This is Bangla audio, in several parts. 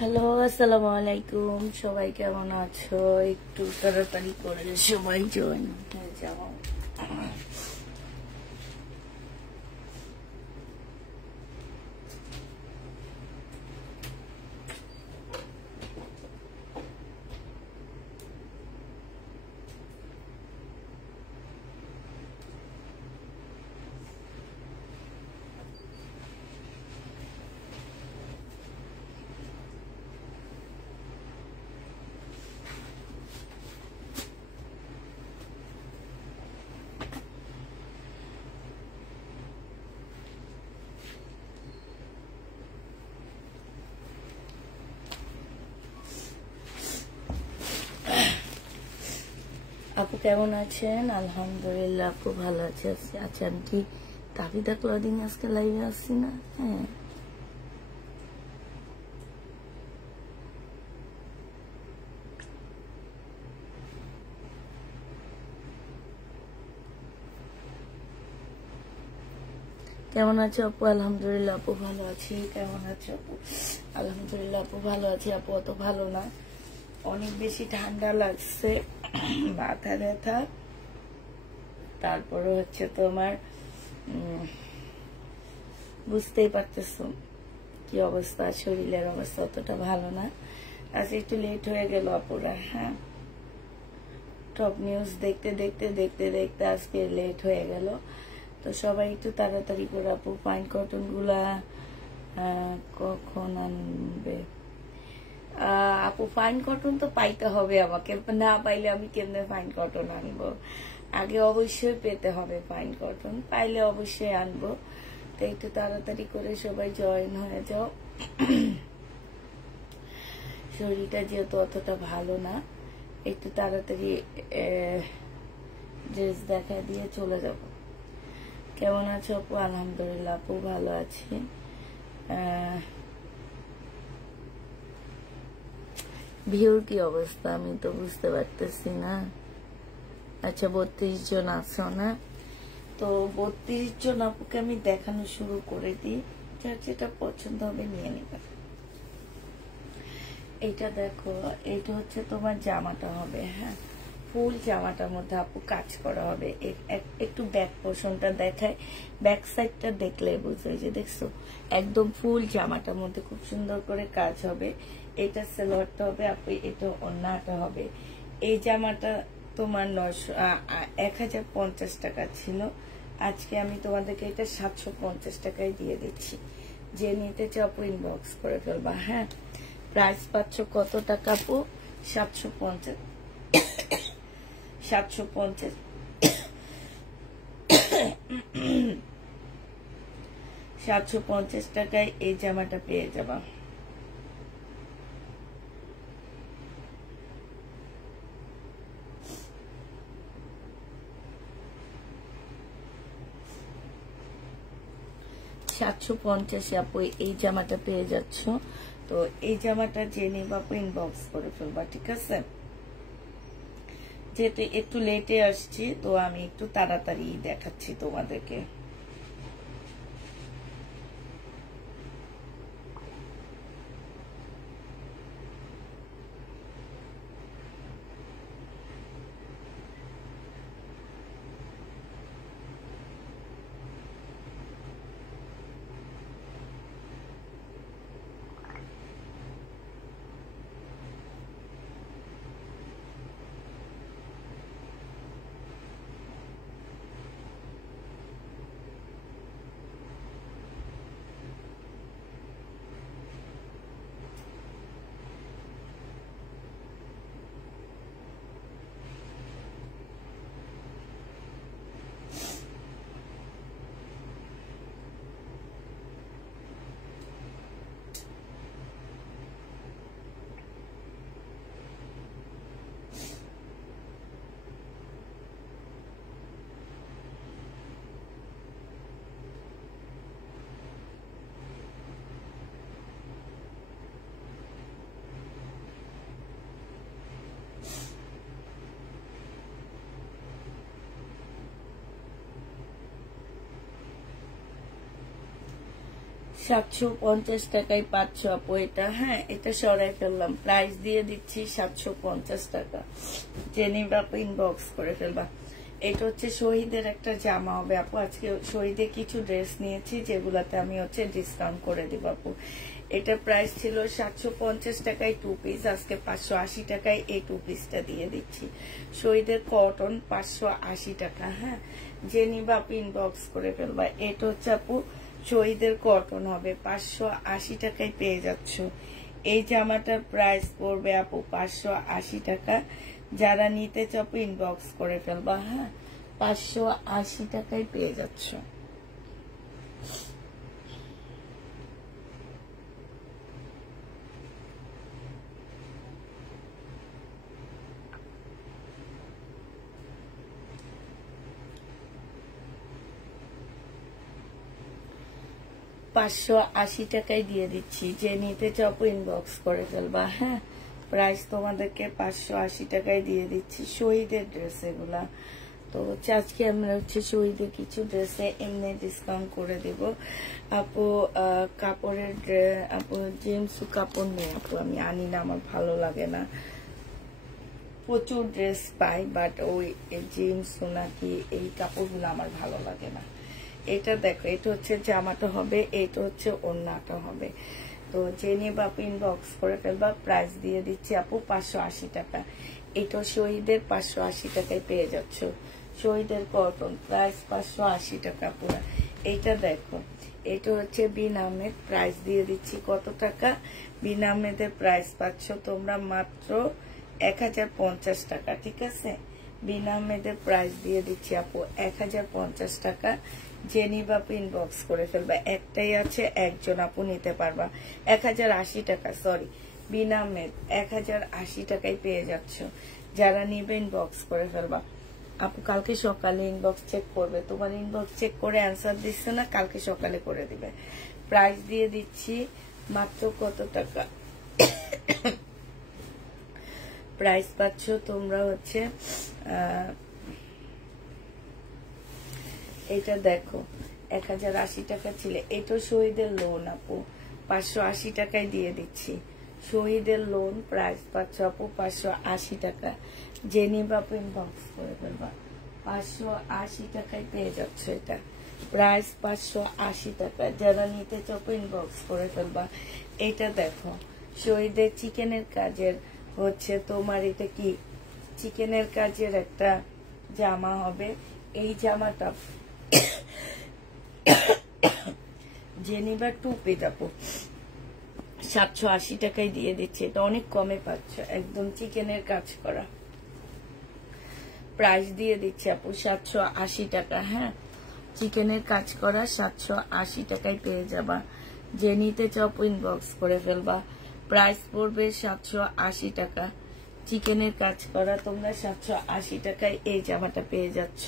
হ্যালো, আসসালামু আলাইকুম। সবাই কেমন আছো? একটু তাড়াতাড়ি করে সবাই জয়েন হয়ে যাও। আপু কেমন আছেন? আলহামদুলিল্লাহ আপু ভালো আছে। আচ্ছা, আমি কি তাবিদা ক্লদিং আজকে লাইভে আসছি না? হ্যাঁ, কেমন আছো আপু? আলহামদুলিল্লাহ আপু ভালো আছি। কেমন আছো আপু? আলহামদুলিল্লাহ আপু ভালো আছি। আপু অত ভালো না, অনেক বেশি ঠান্ডা লাগছে, মাথা ব্যথা, তারপরে হচ্ছে তোমার বুঝতেই পারতেছো কি অবস্থা, শরীরের অবস্থা অতটা ভালো না। আজ একটু লেট হয়ে গেল আপুরা। হ্যাঁ, টপ নিউজ দেখতে দেখতে দেখতে দেখতে আজকে লেট হয়ে গেল। তো সবাই একটু তাড়াতাড়ি করে আপু ফাইন কটন গুলা কখন আনবে? আপু ফাইন কটন তো পাইতে হবে আমাকে, না পাইলে আমি কেমনে ফাইন কটন আনবো? আগে অবশ্যই পেতে হবে ফাইন কটন, পাইলে অবশ্যই আনবো। তো একটু তাড়াতাড়ি করে সবাই জয়েন হয়ে যাও। শরীরটা যেহেতু অতটা ভালো না, একটু তাড়াতাড়ি ড্রেস দেখা দিয়ে চলে যাব। কেমন আছো আপু? আলহামদুলিল্লাহ আপু ভালো আছি। ভিউর কি অবস্থা আমি তো বুঝতে পারতেছি না। আচ্ছা, 32 জন আছো না? তো 32 জন আপুকে আমি দেখানো শুরু করে দিই, যার যেটা পছন্দ হবে নিয়ে নেবে। এইটা দেখো, এইটা হচ্ছে তোমার জামাটা হবে। হ্যাঁ, ফুল জামাটার মধ্যে আপু কাজ করা হবে। একটু ব্যাক পোর্শনটা দেখায়, ব্যাক সাইডটা দেখলে বুঝবে। যে দেখছো, একদম ফুল জামাটার মধ্যে খুব সুন্দর করে কাজ হবে। এটা সালোয়ারটা হবে আপু, এটা ওড়নাটা হবে। এই জামাটা তোমার 1050 টাকা ছিল, আজকে আমি তোমাদেরকে এটা 750 টাকায় দিয়ে দিচ্ছি। যে নিতে চাও আপু ইনবক্স করে ফেলবা। হ্যাঁ, প্রাইস পাচ্ছ কত টাকা আপু? 750 750 750 টাকায় এই জামাটা পেয়ে যাবা। আপু এই জামাটা পেয়ে যাচ্ছ। তো এই জামাটা যে নিবা আপু ইনবক্স করে ফেলবা, ঠিক আছে? যেহেতু একটু লেটে আসছি, তো আমি একটু তাড়াতাড়ি দেখাচ্ছি তোমাদেরকে। 750 টাকায় পাচ্ছ আপু এটা। হ্যাঁ, এটা সরাই ফেললাম, প্রাইস দিয়ে দিচ্ছি 750 টাকা। জেনিবা আপু ইনবক্স করে ফেলবা। এটা হচ্ছে শহীদের একটা জামা হবে আপু। আজকে শহীদে কিছু ড্রেস নিয়েছি যেগুলাতে আমি হচ্ছে ডিসকাউন্ট করে দিব আপু। এটা প্রাইস ছিল 750 টাকায় 2 পিস, আজকে 580 টাকায় এই 2 পিসটা দিয়ে দিচ্ছি। শহীদের কটন 580 টাকা। হ্যাঁ, জেনিবা আপু ইনবক্স করে ফেলবা। এটা হচ্ছে আপু শহীদের কটন হবে, 580 টাকায় পেয়ে যাচ্ছ। এই জামাটার প্রাইস পড়বে আপু 580 টাকা। যারা নিতে চাও ইনবক্স করে ফেলবা। হ্যাঁ, 580 টাকায় পেয়ে যাচ্ছ। $580 টাকায় দিয়ে দিচ্ছি। যে নিতে চাও ইনবক্স করে ফেলবা। হ্যাঁ, প্রাইস তোমাদেরকে 580 টাকায় দিয়ে দিচ্ছি। শহীদের ড্রেস এগুলা। তো হচ্ছে আজকে আমরা হচ্ছে শহীদের কিছু ড্রেসে এমনি ডিসকাউন্ট করে দেব আপু। কাপড়ের আপু জিন্স কাপড় নেই আপু, আমি আনি না, আমার ভালো লাগে না। প্রচুর ড্রেস পাই, বাট ওই জিন্স নাকি এই কাপড়গুলো আমার ভালো লাগে না। এটা দেখো, এটা হচ্ছে জামাটা হবে, এটা হচ্ছে ওড়নাটা হবে। তো জেনে বাপু ইনবক্স করে ফেলবা। প্রাইস দিয়ে দিচ্ছি আপু 580 টাকা। এটা শহীদের 580 টাকায় পেয়ে যাচ্ছ। শহীদের কটন প্রাইস 580 টাকা পুরা। এইটা দেখো, এটা হচ্ছে বিন আহমেদ, প্রাইস দিয়ে দিচ্ছি কত টাকা? বিন আহমেদের প্রাইস পাচ্ছ তোমরা মাত্র 1050 টাকা। ঠিক আছে, বিন আহমেদের প্রাইস দিয়ে দিচ্ছি আপু 1050 টাকা। জেনিবা আপু ইনবক্স করে ফেলবা। একটাই আছে, একজন আপু নিতে পারবা। 1080 টাকা, সরি, বিন আহমেদ 1080 টাকায় পেয়ে যাচ্ছ। যারা নিবে ইনবক্স করে ফেলবা আপু। কালকে সকালে ইনবক্স চেক করবে, তোমার ইনবক্স চেক করে অ্যান্সার দিচ্ছে না, কালকে সকালে করে দিবে। প্রাইস দিয়ে দিচ্ছি মাত্র কত টাকা? প্রাইস পাচ্ছ তোমরা হচ্ছে এটা দেখো 1080 টাকা ছিল। এটা শহীদের লোন আপু, 580 টাকায় দিয়ে দিচ্ছি। শহীদের লোন প্রাইস পাচ্ছ আপু 580 টাকা। জেনিবা আপু ইনবক্স করে ফেলবা। 580 টাকায় পেয়ে যাচ্ছ। এটা প্রাইস 580 টাকা। যারা নিতে চাও ইনবক্স করে ফেলবা। এটা দেখো, শহীদের চিকেনের কাজের হচ্ছে তোমার, এটা কি চিকেনের কাজের একটা জামা হবে। এই জামাটা জেনিবা 2 পিস আপু 780 টাকায় দিয়ে দিচ্ছে। এটা অনেক কমে পাচ্ছ, একদম চিকেনের কাজ করা। প্রাইস দিয়ে দিচ্ছে আপু 780 টাকা। হ্যাঁ, চিকেনের কাজ করা 780 টাকায় পেয়ে যাবা। যে নিতে চাও ইনবক্স করে ফেলবা। প্রাইস পড়বে 780 টাকা। চিকেনের কাজ করা তোমরা 780 টাকায় এই জামাটা পেয়ে যাচ্ছ।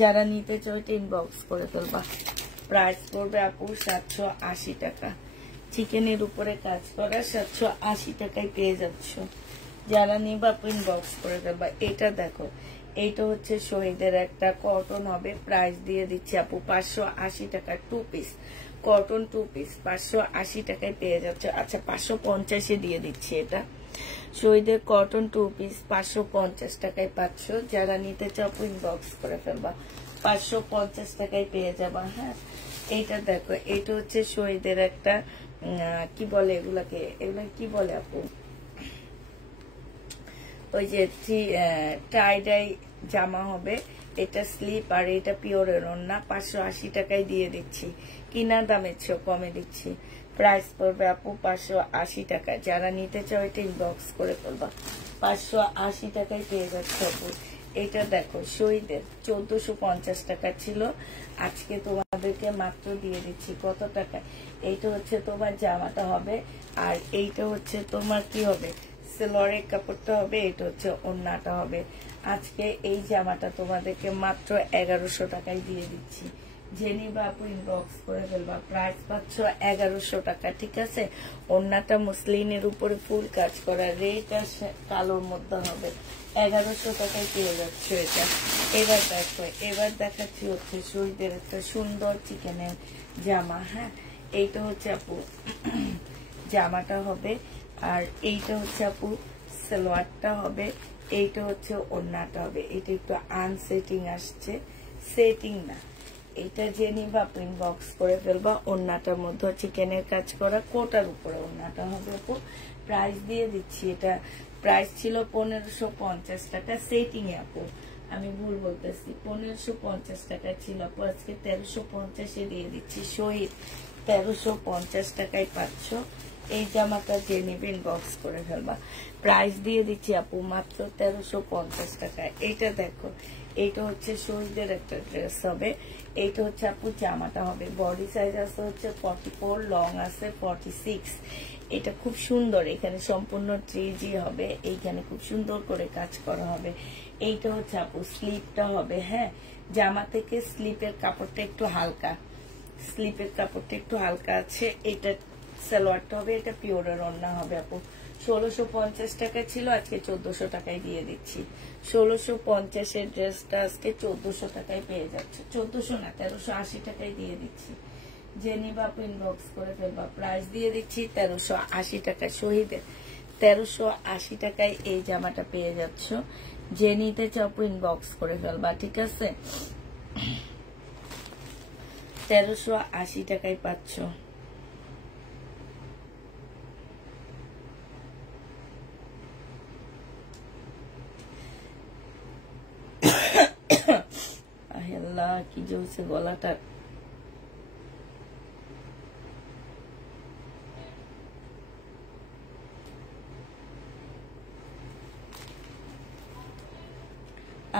যারা নিতে চাও ইনবক্স করে ফেলবা। প্রাইস পড়বে আপু 780 টাকা। চিকেনের উপরে কাজ করা 780 টাকায় পেয়ে যাচ্ছ। যারা নিবা ইনবক্স করে ফেলবা। এটা দেখো, এইটা হচ্ছে শহীদের একটা কটন হবে। প্রাইস দিয়ে দিচ্ছি আপু 580 টাকা। 2 পিস কটন 2 পিস 580 টাকায় পেয়ে যাচ্ছে। আচ্ছা, 550 দিয়ে দিচ্ছি। এটা শহীদের কটন 2 পিস 550 টাকায় পাচ্ছ। যারা নিতে চাও ইনবক্স করে ফেলবা। 550 টাকায় পেয়ে যাবা। হ্যাঁ, এইটা দেখো, এটা হচ্ছে শহীদের একটা কি বলে এগুলাকে, এগুলা কি বলে আপু, ওই যে টাই ডাই জামা হবে। এটা স্লিপ আর এটা পিওরের ওড়না। 580 টাকায় দিয়ে দিচ্ছি। কিনা দামের চেয়েও কমে দিচ্ছি। প্রাইস পড়বে আপু 580 টাকা। যারা নিতে চাও এটা ইনবক্স করে ফেলবা। 580 টাকায় পেয়ে যাচ্ছে আপু। এটা দেখো, শহীদের 1450 টাকা ছিল, আজকে তোমাদেরকে মাত্র দিয়ে দিচ্ছি কত টাকা? এইটা হচ্ছে তোমার জামাটা হবে, আর এইটা হচ্ছে তোমার কি হবে, সেলরের কাপড়টা হবে। এটা হচ্ছে ওড়নাটা হবে। আজকে এই জামাটা তোমাদেরকে মাত্র 1100 টাকায় দিয়ে দিচ্ছি। জেনিবা আপু ইনবক্স করে ফেলবা। প্রাইস পাচ্ছ 1100 টাকা। ঠিক আছে, ওড়নাটা মুসলিনের উপরে ফুল কাজ করা, রেড আর কালোর মধ্যে হবে। 1100 টাকায় পেয়ে যাচ্ছে এটা। এবার দেখো, এবার দেখাচ্ছি হচ্ছে শহীদের একটা সুন্দর চিকেনের জামা। হ্যাঁ, এইটা হচ্ছে আপু জামাটা হবে, আর এইটা হচ্ছে আপু সালোয়ারটা হবে, এইটা হচ্ছে ওড়নাটা হবে। এটা একটু আনসেটিং আসছে, সেটিং না। এটা যে নিবা আপু ইনবক্স করে ফেলবা। ওড়নাটার মধ্যে চিকেনের কাজ করা, কোটার উপরে ওড়নাটা হবে আপু। প্রাইস দিয়ে দিচ্ছি, এটা প্রাইস ছিল 1550 টাকা সেটিং এ আপু, আমি ভুল বলতেছি, 1550 টাকা ছিল আপু, আজকে 1350 দিয়ে দিচ্ছি। শহীদ 1350 টাকায় পাচ্ছ। এই জামাটা যে নিবে ইনবক্স করে ফেলবা। প্রাইস দিয়ে দিচ্ছি আপু মাত্র 1350 টাকায়। এইটা দেখো, এইটা হচ্ছে শহীদের একটা ড্রেস হবে। এইটা হচ্ছে আপু জামাটা হবে, বডি সাইজ আছে হচ্ছে 44, লং আছে 46। এটা খুব সুন্দর, এখানে সম্পূর্ণ 3G হবে, এইখানে খুব সুন্দর করে কাজ করা হবে। এইটা হচ্ছে আপু স্লিপটা হবে। হ্যাঁ, জামা থেকে স্লিপের কাপড়টা একটু হালকা, স্লিপের কাপড়টা একটু হালকা আছে। এটা সালোয়ারটা হবে, এটা পিওরের ওড়না হবে আপু। 1650 টাকা ছিল, আজকে 1400 টাকায় দিয়ে দিচ্ছি। 1650 ড্রেসটা আজকে 1400 টাকায় পেয়ে যাচ্ছে। 1400 না, 1380 টাকায় দিয়ে দিচ্ছি। যে নিবা আপু ইনবক্স করে ফেলবা। প্রাইস দিয়ে দিচ্ছি 1380 টাকা শহীদের। 1380 টাকায় এই জামাটা পেয়ে যাচ্ছ। যে নিতে চাও আপু ইনবক্স করে ফেলবা, ঠিক আছে? 1380 টাকায় পাচ্ছ। আল্লাহ কি জ্বলছে গলাটা।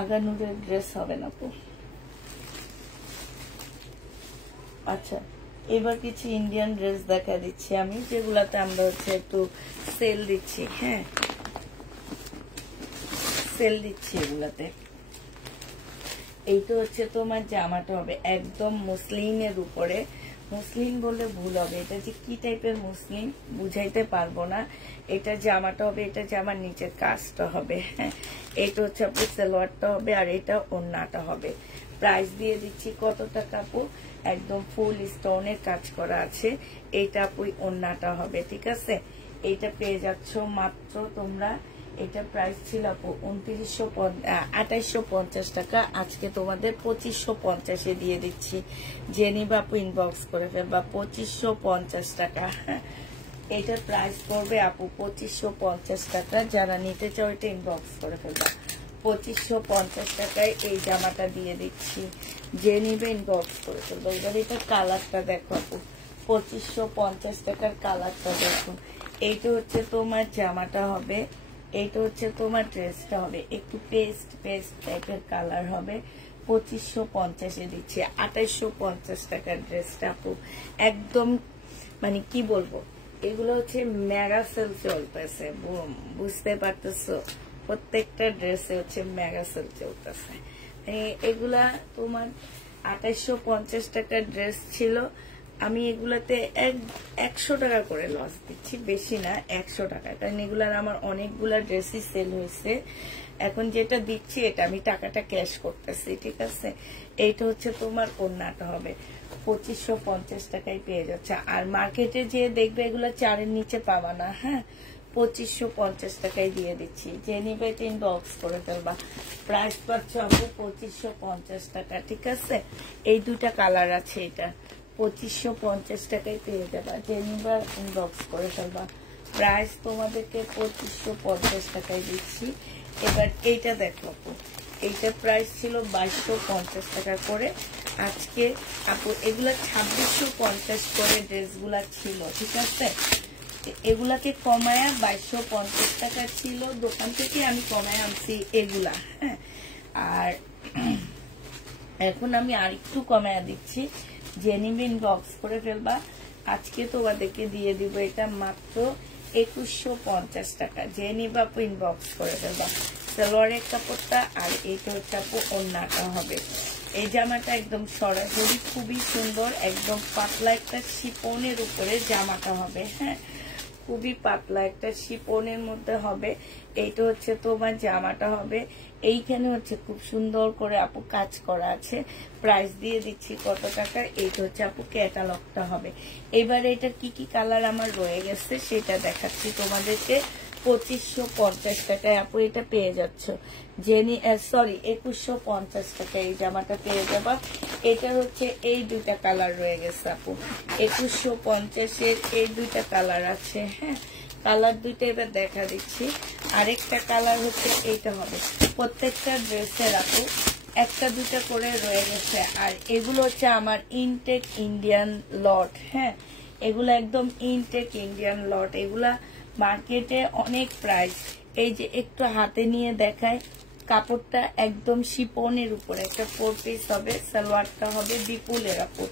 আগানুরের ড্রেস হবে না আপু। আচ্ছা, এবার কিছু ইন্ডিয়ান ড্রেস দেখা দিচ্ছি আমি, যেগুলাতে আমরা হচ্ছে একটু সেল দিচ্ছি। হ্যাঁ, সেল দিচ্ছি এগুলাতে। এইটা হচ্ছে তোমার জামাটা হবে একদম মুসলিমের উপরে। মুসলিম বললে ভুল হবে, এটা যে কি টাইপের মুসলিম বুঝাইতে পারবো না। এটা জামাটা হবে, এটা জামার নিচের কাজটা হবে। হ্যাঁ, এটা হচ্ছে আপু সালোয়ারটা হবে, আর এটা ওড়নাটা হবে। প্রাইস দিয়ে দিচ্ছি কত টাকা আপু? একদম ফুল স্টোনের কাজ করা আছে। এইটা আপু ওড়নাটা হবে, ঠিক আছে? এইটা পেয়ে যাচ্ছ মাত্র তোমরা, এটা প্রাইস ছিল আপু 2850 টাকা, আজকে তোমাদের 2550 দিয়ে দিচ্ছি। যে নিবা আপু ইনবক্স করে ফেলবা। 2550 টাকা। এটার প্রাইস পড়বে আপু 2550 টাকা। যারা নিতে চাও এটা ইনবক্স করে ফেলবা। 2550 টাকায় এই জামাটা দিয়ে দিচ্ছি। যে নিবে ইনবক্স করে ফেলবা। এবার এটা কালারটা দেখো আপু, 2550 টাকার কালারটা দেখো। এইটা হচ্ছে তোমার জামাটা হবে, এইটা হচ্ছে তোমার ড্রেসটা হবে, একটু পেস্ট পেস্ট টাইপের কালার হবে। 2550 দিচ্ছি। 2850 টাকার ড্রেসটা আপু একদম মানে কি বলবো, এগুলো হচ্ছে মেগা সেল চলতেছে, বুঝতে পারতেছো? প্রত্যেকটা ড্রেসে হচ্ছে মেগা সেল চলতেছে। এগুলা তোমার 2850 টাকার ড্রেস ছিল, আমি এগুলাতে 100 টাকা করে লস দিচ্ছি, বেশি না, 100 টাকা। কারণ এগুলার আমার অনেকগুলা ড্রেসই সেল হয়েছে। এখন যেটা দিচ্ছি এটা আমি টাকাটা ক্যাশ করতেছি, ঠিক আছে? এইটা হচ্ছে তোমার ওড়নাটা হবে, 2550 টাকায় পেয়ে যাচ্ছে। আর মার্কেটে যে দেখবে এগুলো 4-এর নিচে পাবা না। হ্যাঁ, 2550 টাকায় দিয়ে দিচ্ছি। যে নিবে ইনবক্স করে ফেলবা। প্রাইস পাচ্ছ আপু 2550 টাকা, ঠিক আছে? এই দুটা কালার আছে, এটা 2550 টাকায় পেয়ে যাবা। যে নিবা ইনবক্স করে ফেলবা। প্রাইস তোমাদেরকে 2550 টাকায় দিচ্ছি। এবার এইটা দেখো আপু, এইটার প্রাইস ছিল 2250 টাকা করে, আজকে আপু এগুলা 2650 করে ড্রেসগুলা ছিল, ঠিক আছে? এগুলাকে কমায়া 2250 টাকা ছিল, দোকান থেকে আমি কমায় আনছি এগুলা। হ্যাঁ, আর এখন আমি আরেকটু কমায়া দিচ্ছি। জেনিমিন বক্স করে ফেলবা। আজকে তোমাদেরকে দিয়ে দিব এটা মাত্র 2150 টাকা। যে নিবা আপু ইনবক্স করে ফেলবা। সালোয়ারের কাপড়টা আর এইটা হচ্ছে আপু ওড়নাটা হবে। এই জামাটা একদম সরাসরি খুবই সুন্দর, একদম পাতলা একটা শিফনের উপরে জামাটা হবে। হ্যাঁ, খুবই পাতলা একটা শিপনের মধ্যে হবে। এইটা হচ্ছে তোমার জামাটা হবে। এইখানে হচ্ছে খুব সুন্দর করে আপু কাজ করা আছে। প্রাইস দিয়ে দিচ্ছি কত টাকা। এইটা হচ্ছে আপু ক্যাটালগটা হবে। এবারে এটা কি কি কালার আমার রয়ে গেছে সেটা দেখাচ্ছি তোমাদেরকে। 2550 টাকায় আপু এটা পেয়ে যাচ্ছ। সরি 2150 টাকা এই জামাটা পেয়ে যাবা। এটা হচ্ছে এই দুইটা কালার রয়ে গেছে আপু। 2150-এর এই দুইটা কালার আছে। হ্যাঁ, কালার দুইটা এবার দেখা দিচ্ছি। আরেকটা কালার হচ্ছে এইটা হবে। প্রত্যেকটা ড্রেসের আপু একটা দুইটা করে রয়ে গেছে। আর এগুলো হচ্ছে আমার ইনটেক ইন্ডিয়ান লট। হ্যাঁ, এগুলো একদম ইনটেক ইন্ডিয়ান লট। এগুলা মার্কেটে অনেক প্রাইস। এই যে একটু হাতে নিয়ে দেখায়, কাপড়টা একদম শিপনের উপরে একটা 4 পিস হবে। সালোয়ারটা হবে বিপুলের আপু।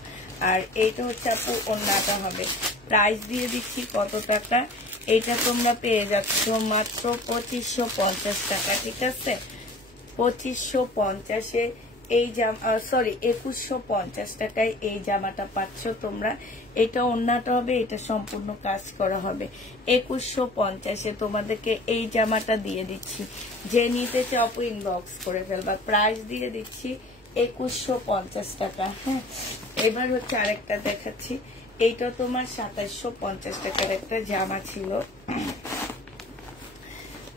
আর এইটা হচ্ছে আপু ওড়নাটা হবে। প্রাইস দিয়ে দিচ্ছি কত টাকা। এইটা তোমরা পেয়ে যাচ্ছ মাত্র 2550 টাকা। ঠিক আছে, 2550-এ এই জামা, সরি 2150 টাকায় এই জামাটা পাচ্ছ তোমরা। এটা ওড়নাটা হবে, এটা সম্পূর্ণ কাজ করা হবে। 2150-এ তোমাদেরকে এই জামাটা দিয়ে দিচ্ছি। যে নিতে চাও ইনবক্স করে ফেলবা। প্রাইস দিয়ে দিচ্ছি 2150 টাকা। হ্যাঁ, এবার হচ্ছে আরেকটা দেখাচ্ছি। এইটা তোমার 2750 টাকার একটা জামা ছিল।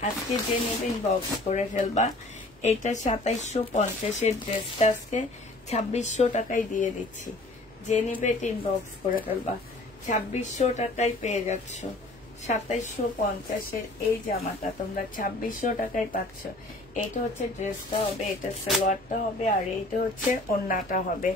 আজকে যে নেবে ইনবক্স করে ফেলবা। এটা 2750-এর ড্রেসটা আজকে 2600 টাকায় দিয়ে দিচ্ছি। যে নেবে এটা ইনবক্স করে ফেলবা। 2600 টাকায় পেয়ে যাচ্ছ। 2750-এর এই জামাটা তোমরা 2600 টাকায় পাচ্ছ। এইটা হচ্ছে ড্রেসটা হবে, এটা সালোয়ারটা হবে, আর এইটা হচ্ছে ওড়নাটা হবে।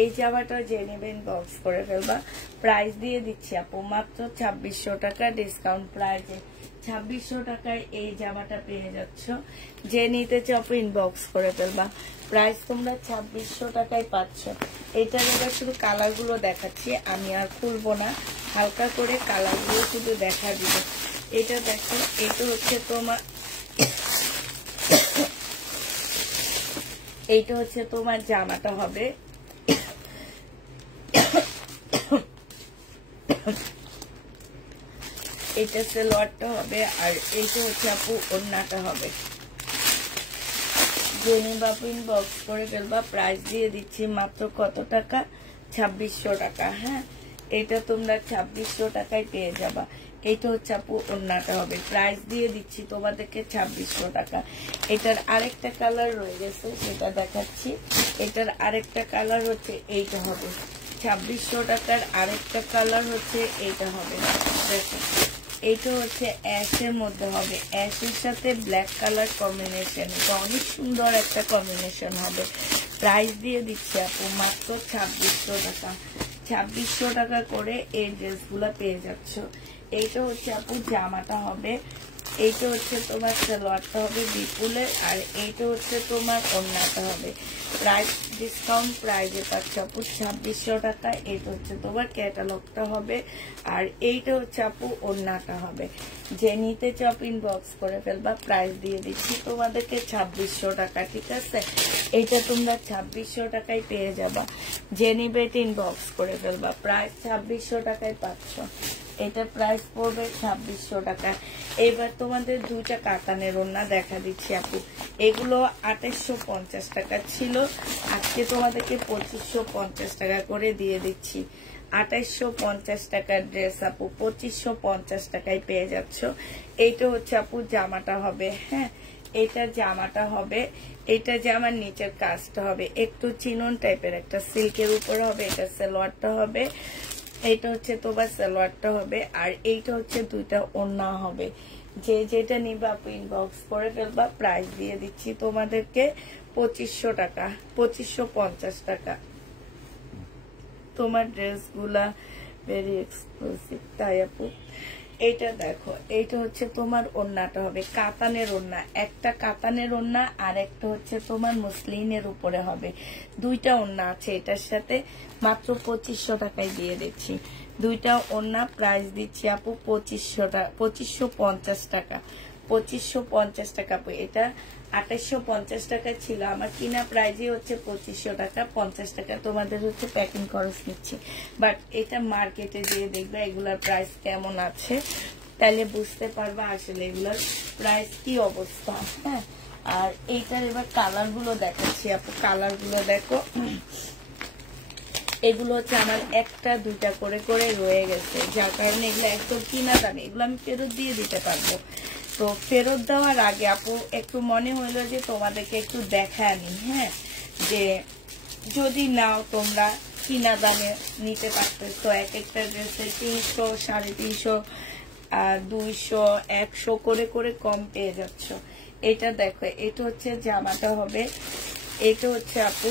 এই জামাটা যে নেবে ইনবক্স করে ফেলবা। প্রাইস দিয়ে দিচ্ছি আপু মাত্র 2600 টাকা ডিসকাউন্ট প্রাইসে। 2600 টাকায় এই জামাটা পেয়ে যাচ্ছ। যে নিতে চাও ইনবক্স করে ফেলবা। প্রাইস তোমরা 2600 টাকায় পাচ্ছ। এটার এবার শুধু কালার গুলো দেখাচ্ছি, আমি আর খুলবো না, হালকা করে কালার গুলো শুধু দেখা দিব। এটা দেখো, এটা হচ্ছে তোমার এইটা হচ্ছে তোমার জামাটা হবে। এটা সালোয়ারটা হবে, আর এইটা হচ্ছে আপু ওড়নাটা হবে। জেনে বাপু ইনবক্স করে ফেলবা। প্রাইস দিয়ে দিচ্ছি মাত্র কত টাকা, 2600 টাকা। হ্যাঁ, এটা তোমরা 2600 টাকায় পেয়ে যাবা। এইটা হচ্ছে আপু ওড়নাটা হবে। প্রাইস দিয়ে দিচ্ছি তোমাদেরকে 2600 টাকা। এটার আরেকটা কালার রয়ে গেছে, সেটা দেখাচ্ছি। এটার আরেকটা কালার হচ্ছে এইটা হবে। 2600 টাকার আরেকটা কালার হচ্ছে এইটা হবে। দেখো, এইটা হচ্ছে অ্যাশের মধ্যে হবে। অ্যাশের সাথে ব্ল্যাক কালার কম্বিনেশন। এটা অনেক সুন্দর একটা কম্বিনেশন হবে। প্রাইস দিয়ে দিচ্ছি আপু মাত্র 2600 টাকা। 2600 টাকা করে এই ড্রেসগুলো পেয়ে যাচ্ছ। এইটা হচ্ছে আপু জামাটা হবে। এইটা হচ্ছে তোমার সালোয়ারটা হবে বিপুলের, আর এইটা হচ্ছে তোমার ওড়নাটা হবে। প্রাইস ডিসকাউন্ট প্রাইজে পাচ্ছ আপু 2600 টাকা। এইটা হচ্ছে তোমার ক্যাটালগটা হবে, আর এইটা হচ্ছে আপু ওড়নাটা হবে। যে নিতে চাও ইনবক্স করে ফেলবা। প্রাইস দিয়ে দিচ্ছি তোমাদেরকে 2600 টাকা। ঠিক আছে, এইটা তোমরা 2600 টাকায় পেয়ে যাবা। যে নিবে এটা ইনবক্স করে ফেলবা। প্রাইস 2600 টাকায় পাচ্ছ। এটা প্রাইস পড়বে 2600 টাকা। এবার তোমাদের দুইটা কাতানের ওড়না দেখা দিচ্ছি আপু। এগুলো 2850 টাকা ছিল, আজকে তোমাদেরকে 2550 টাকা করে দিয়ে দিচ্ছি। 2850 টাকার ড্রেস আপু 2550 টাকায় পেয়ে যাচ্ছ। এইটা হচ্ছে আপু জামাটা হবে। হ্যাঁ, এটা জামাটা হবে। এটা জামার নিচের কাজটা হবে একটু চিনন টাইপের, একটা সিল্কের উপরে হবে। এটা সালোয়ারটা হবে। এইটা হচ্ছে তোমার সালোয়ারটা হবে, আর এইটা হচ্ছে দুইটা ওড়না হবে। যে যেটা নিবা আপু ইনবক্স করে ফেলবা। প্রাইস দিয়ে দিচ্ছি তোমাদেরকে 2500 টাকা, 2550 টাকা। তোমার ড্রেসগুলা ভেরি এক্সক্লুসিভ, তাই আপু। এইটা দেখো, এইটা হচ্ছে তোমার ওড়নাটা হবে কাতানের ওড়না। একটা কাতানের ওড়না, আর একটা হচ্ছে তোমার মুসলিনের উপরে হবে। দুইটা ওড়না আছে এটার সাথে। মাত্র 2500 টাকায় দিয়ে দিচ্ছি দুইটা ওড়না। প্রাইস দিচ্ছি আপু 2550 টাকা। 2550 টাকা আপু। এটা 2850 টাকা ছিল, আমার কিনা প্রাইজই হচ্ছে 2500 টাকা, 50 টাকা তোমাদের হচ্ছে প্যাকিং খরচ নিচ্ছি। বাট এটা মার্কেটে যেয়ে দেখবে এগুলার প্রাইস কেমন আছে, তাহলে বুঝতে পারবা আসলে এগুলার প্রাইস কি অবস্থা। হ্যাঁ, আর এইটার এবার কালার গুলো দেখাচ্ছি আপু, কালার গুলো দেখো। এগুলো হচ্ছে আমার একটা দুইটা করে করে রয়ে গেছে, যার কারণে এগুলো একদম কিনা দামে, এগুলো আমি ফেরত দিয়ে দিতে পারবো। তো ফেরত দেওয়ার আগে আপু একটু মনে হইলো যে তোমাদেরকে একটু দেখা আনি। হ্যাঁ, যে যদি নাও তোমরা কিনা দামে নিতে পারতেছো, এক একটা ড্রেসে 300, 350, 200, 100 করে করে কম পেয়ে যাচ্ছ। এটা দেখো, এটা হচ্ছে জামাটা হবে, এটা হচ্ছে আপু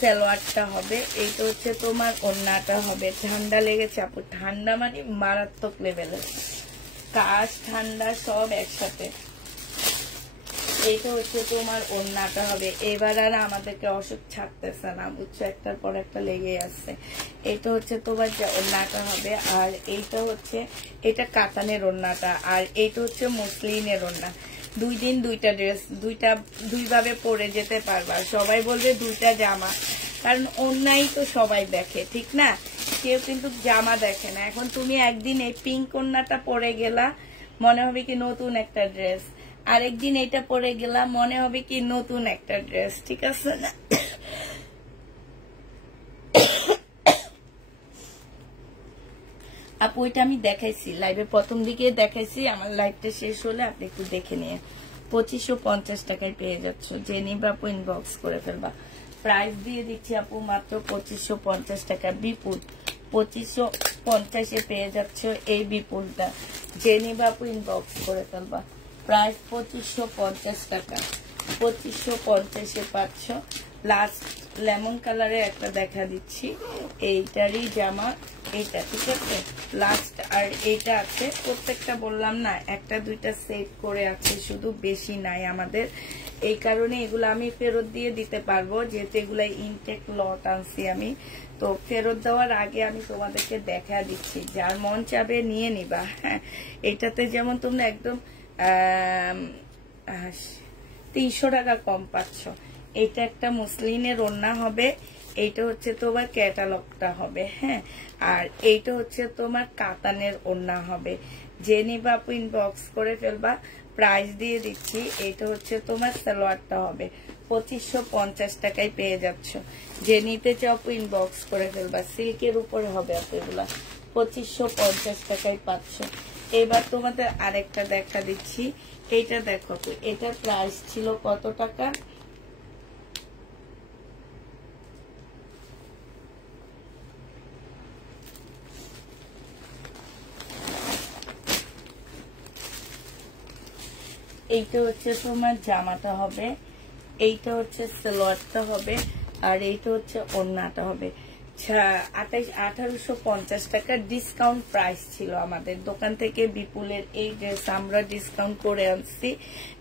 সালোয়ারটা হবে, এইটা হচ্ছে তোমার ওড়নাটা হবে। ঠান্ডা লেগেছে আপু, ঠান্ডা মানে মারাত্মক লেভেলের, কাশ ঠান্ডা সব একসাথে। এইটা হচ্ছে তোমার ওড়নাটা হবে। এবার আর আমাদেরকে অসুখ ছাড়তেছে না, বুঝছো, একটার পর একটা লেগে আসছে। এটা হচ্ছে তোমার ওড়নাটা হবে, আর এইটা হচ্ছে এটা কাতানের ওড়নাটা, আর এইটা হচ্ছে মসলিনের ওড়না। 2 দিন 2টা ড্রেস, দুইভাবে পরে যেতে পারবা। সবাই বলবে 2টা জামা, কারণ ওড়নাই তো সবাই দেখে, ঠিক না? কেউ কিন্তু জামা দেখে না। এখন তুমি একদিন এই পিঙ্ক ওড়নাটা পরে গেলা, মনে হবে কি নতুন একটা ড্রেস, আরেকদিন এটা পরে গেলাম মনে হবে কি নতুন একটা ড্রেস, ঠিক আছে না? আপু এটা আমি দেখাইছি লাইভে, প্রথম দিকে দেখাইছি, আমার লাইভটা শেষ হলে আপনি একটু দেখে নিয়ে। 2550 টাকায় পেয়ে যাচ্ছ, যে নিবা আপু ইনবক্স করে ফেলবা। প্রাইস দিয়ে দিচ্ছি আপু মাত্র 2550 টাকা। বিপুল 2550-এ পেয়ে যাচ্ছ এই বিপুলটা, যে নিবা আপু ইনবক্স করে ফেলবা। প্রাইস 2550 টাকা, 2550-এ পাচ্ছ। লাস্ট লেমন কালারের একটা দেখা দিচ্ছি, এইটারই জামা, এইটা ঠিক আছে লাস্ট। আর এইটা আছে, প্রত্যেকটা বললাম না একটা দুইটা সেট করে আছে, শুধু বেশি নাই আমাদের, এই কারণে এগুলো আমি ফেরত দিয়ে দিতে পারবো, যেহেতু এগুলো ইনটেক লট আনছি আমি। তো ফেরত দেওয়ার আগে আমি তোমাদেরকে দেখা দিচ্ছি, যার মন চাবে নিয়ে নিবা। হ্যাঁ, এটাতে যেমন তোমরা একদম 300 টাকা কম পাচ্ছ। এটা একটা মুসলিনের ওড়না হবে, এইটা হচ্ছে তোমার ক্যাটালগটা হবে। হ্যাঁ, আর এইটা হচ্ছে তোমার কাতানের ওড়না হবে, যে নিবা আপু ইনবক্স করে ফেলবা। প্রাইস দিয়ে দিচ্ছি, এইটা হচ্ছে তোমার সালোয়ারটা হবে, 2550 টাকায় পেয়ে যাচ্ছ। যে নিতে চাও আপু ইনবক্স করে ফেলবা। সিল্কের উপরে হবে আপু এগুলা, 2550 টাকায় পাচ্ছ। এবার তোমাদের আরেকটা দেখা দিচ্ছি, এইটা দেখো আপু, এটার প্রাইস ছিল কত টাকা? এইটা হচ্ছে তোমার জামাটা হবে, এইটা হচ্ছে সালোয়ারটা হবে, আর এইটা হচ্ছে ওড়নাটা হবে। 1850 টাকা ডিসকাউন্ট প্রাইস ছিল আমাদের দোকান থেকে। বিপুলের এই ড্রেস আমরা ডিসকাউন্ট করে আনছি,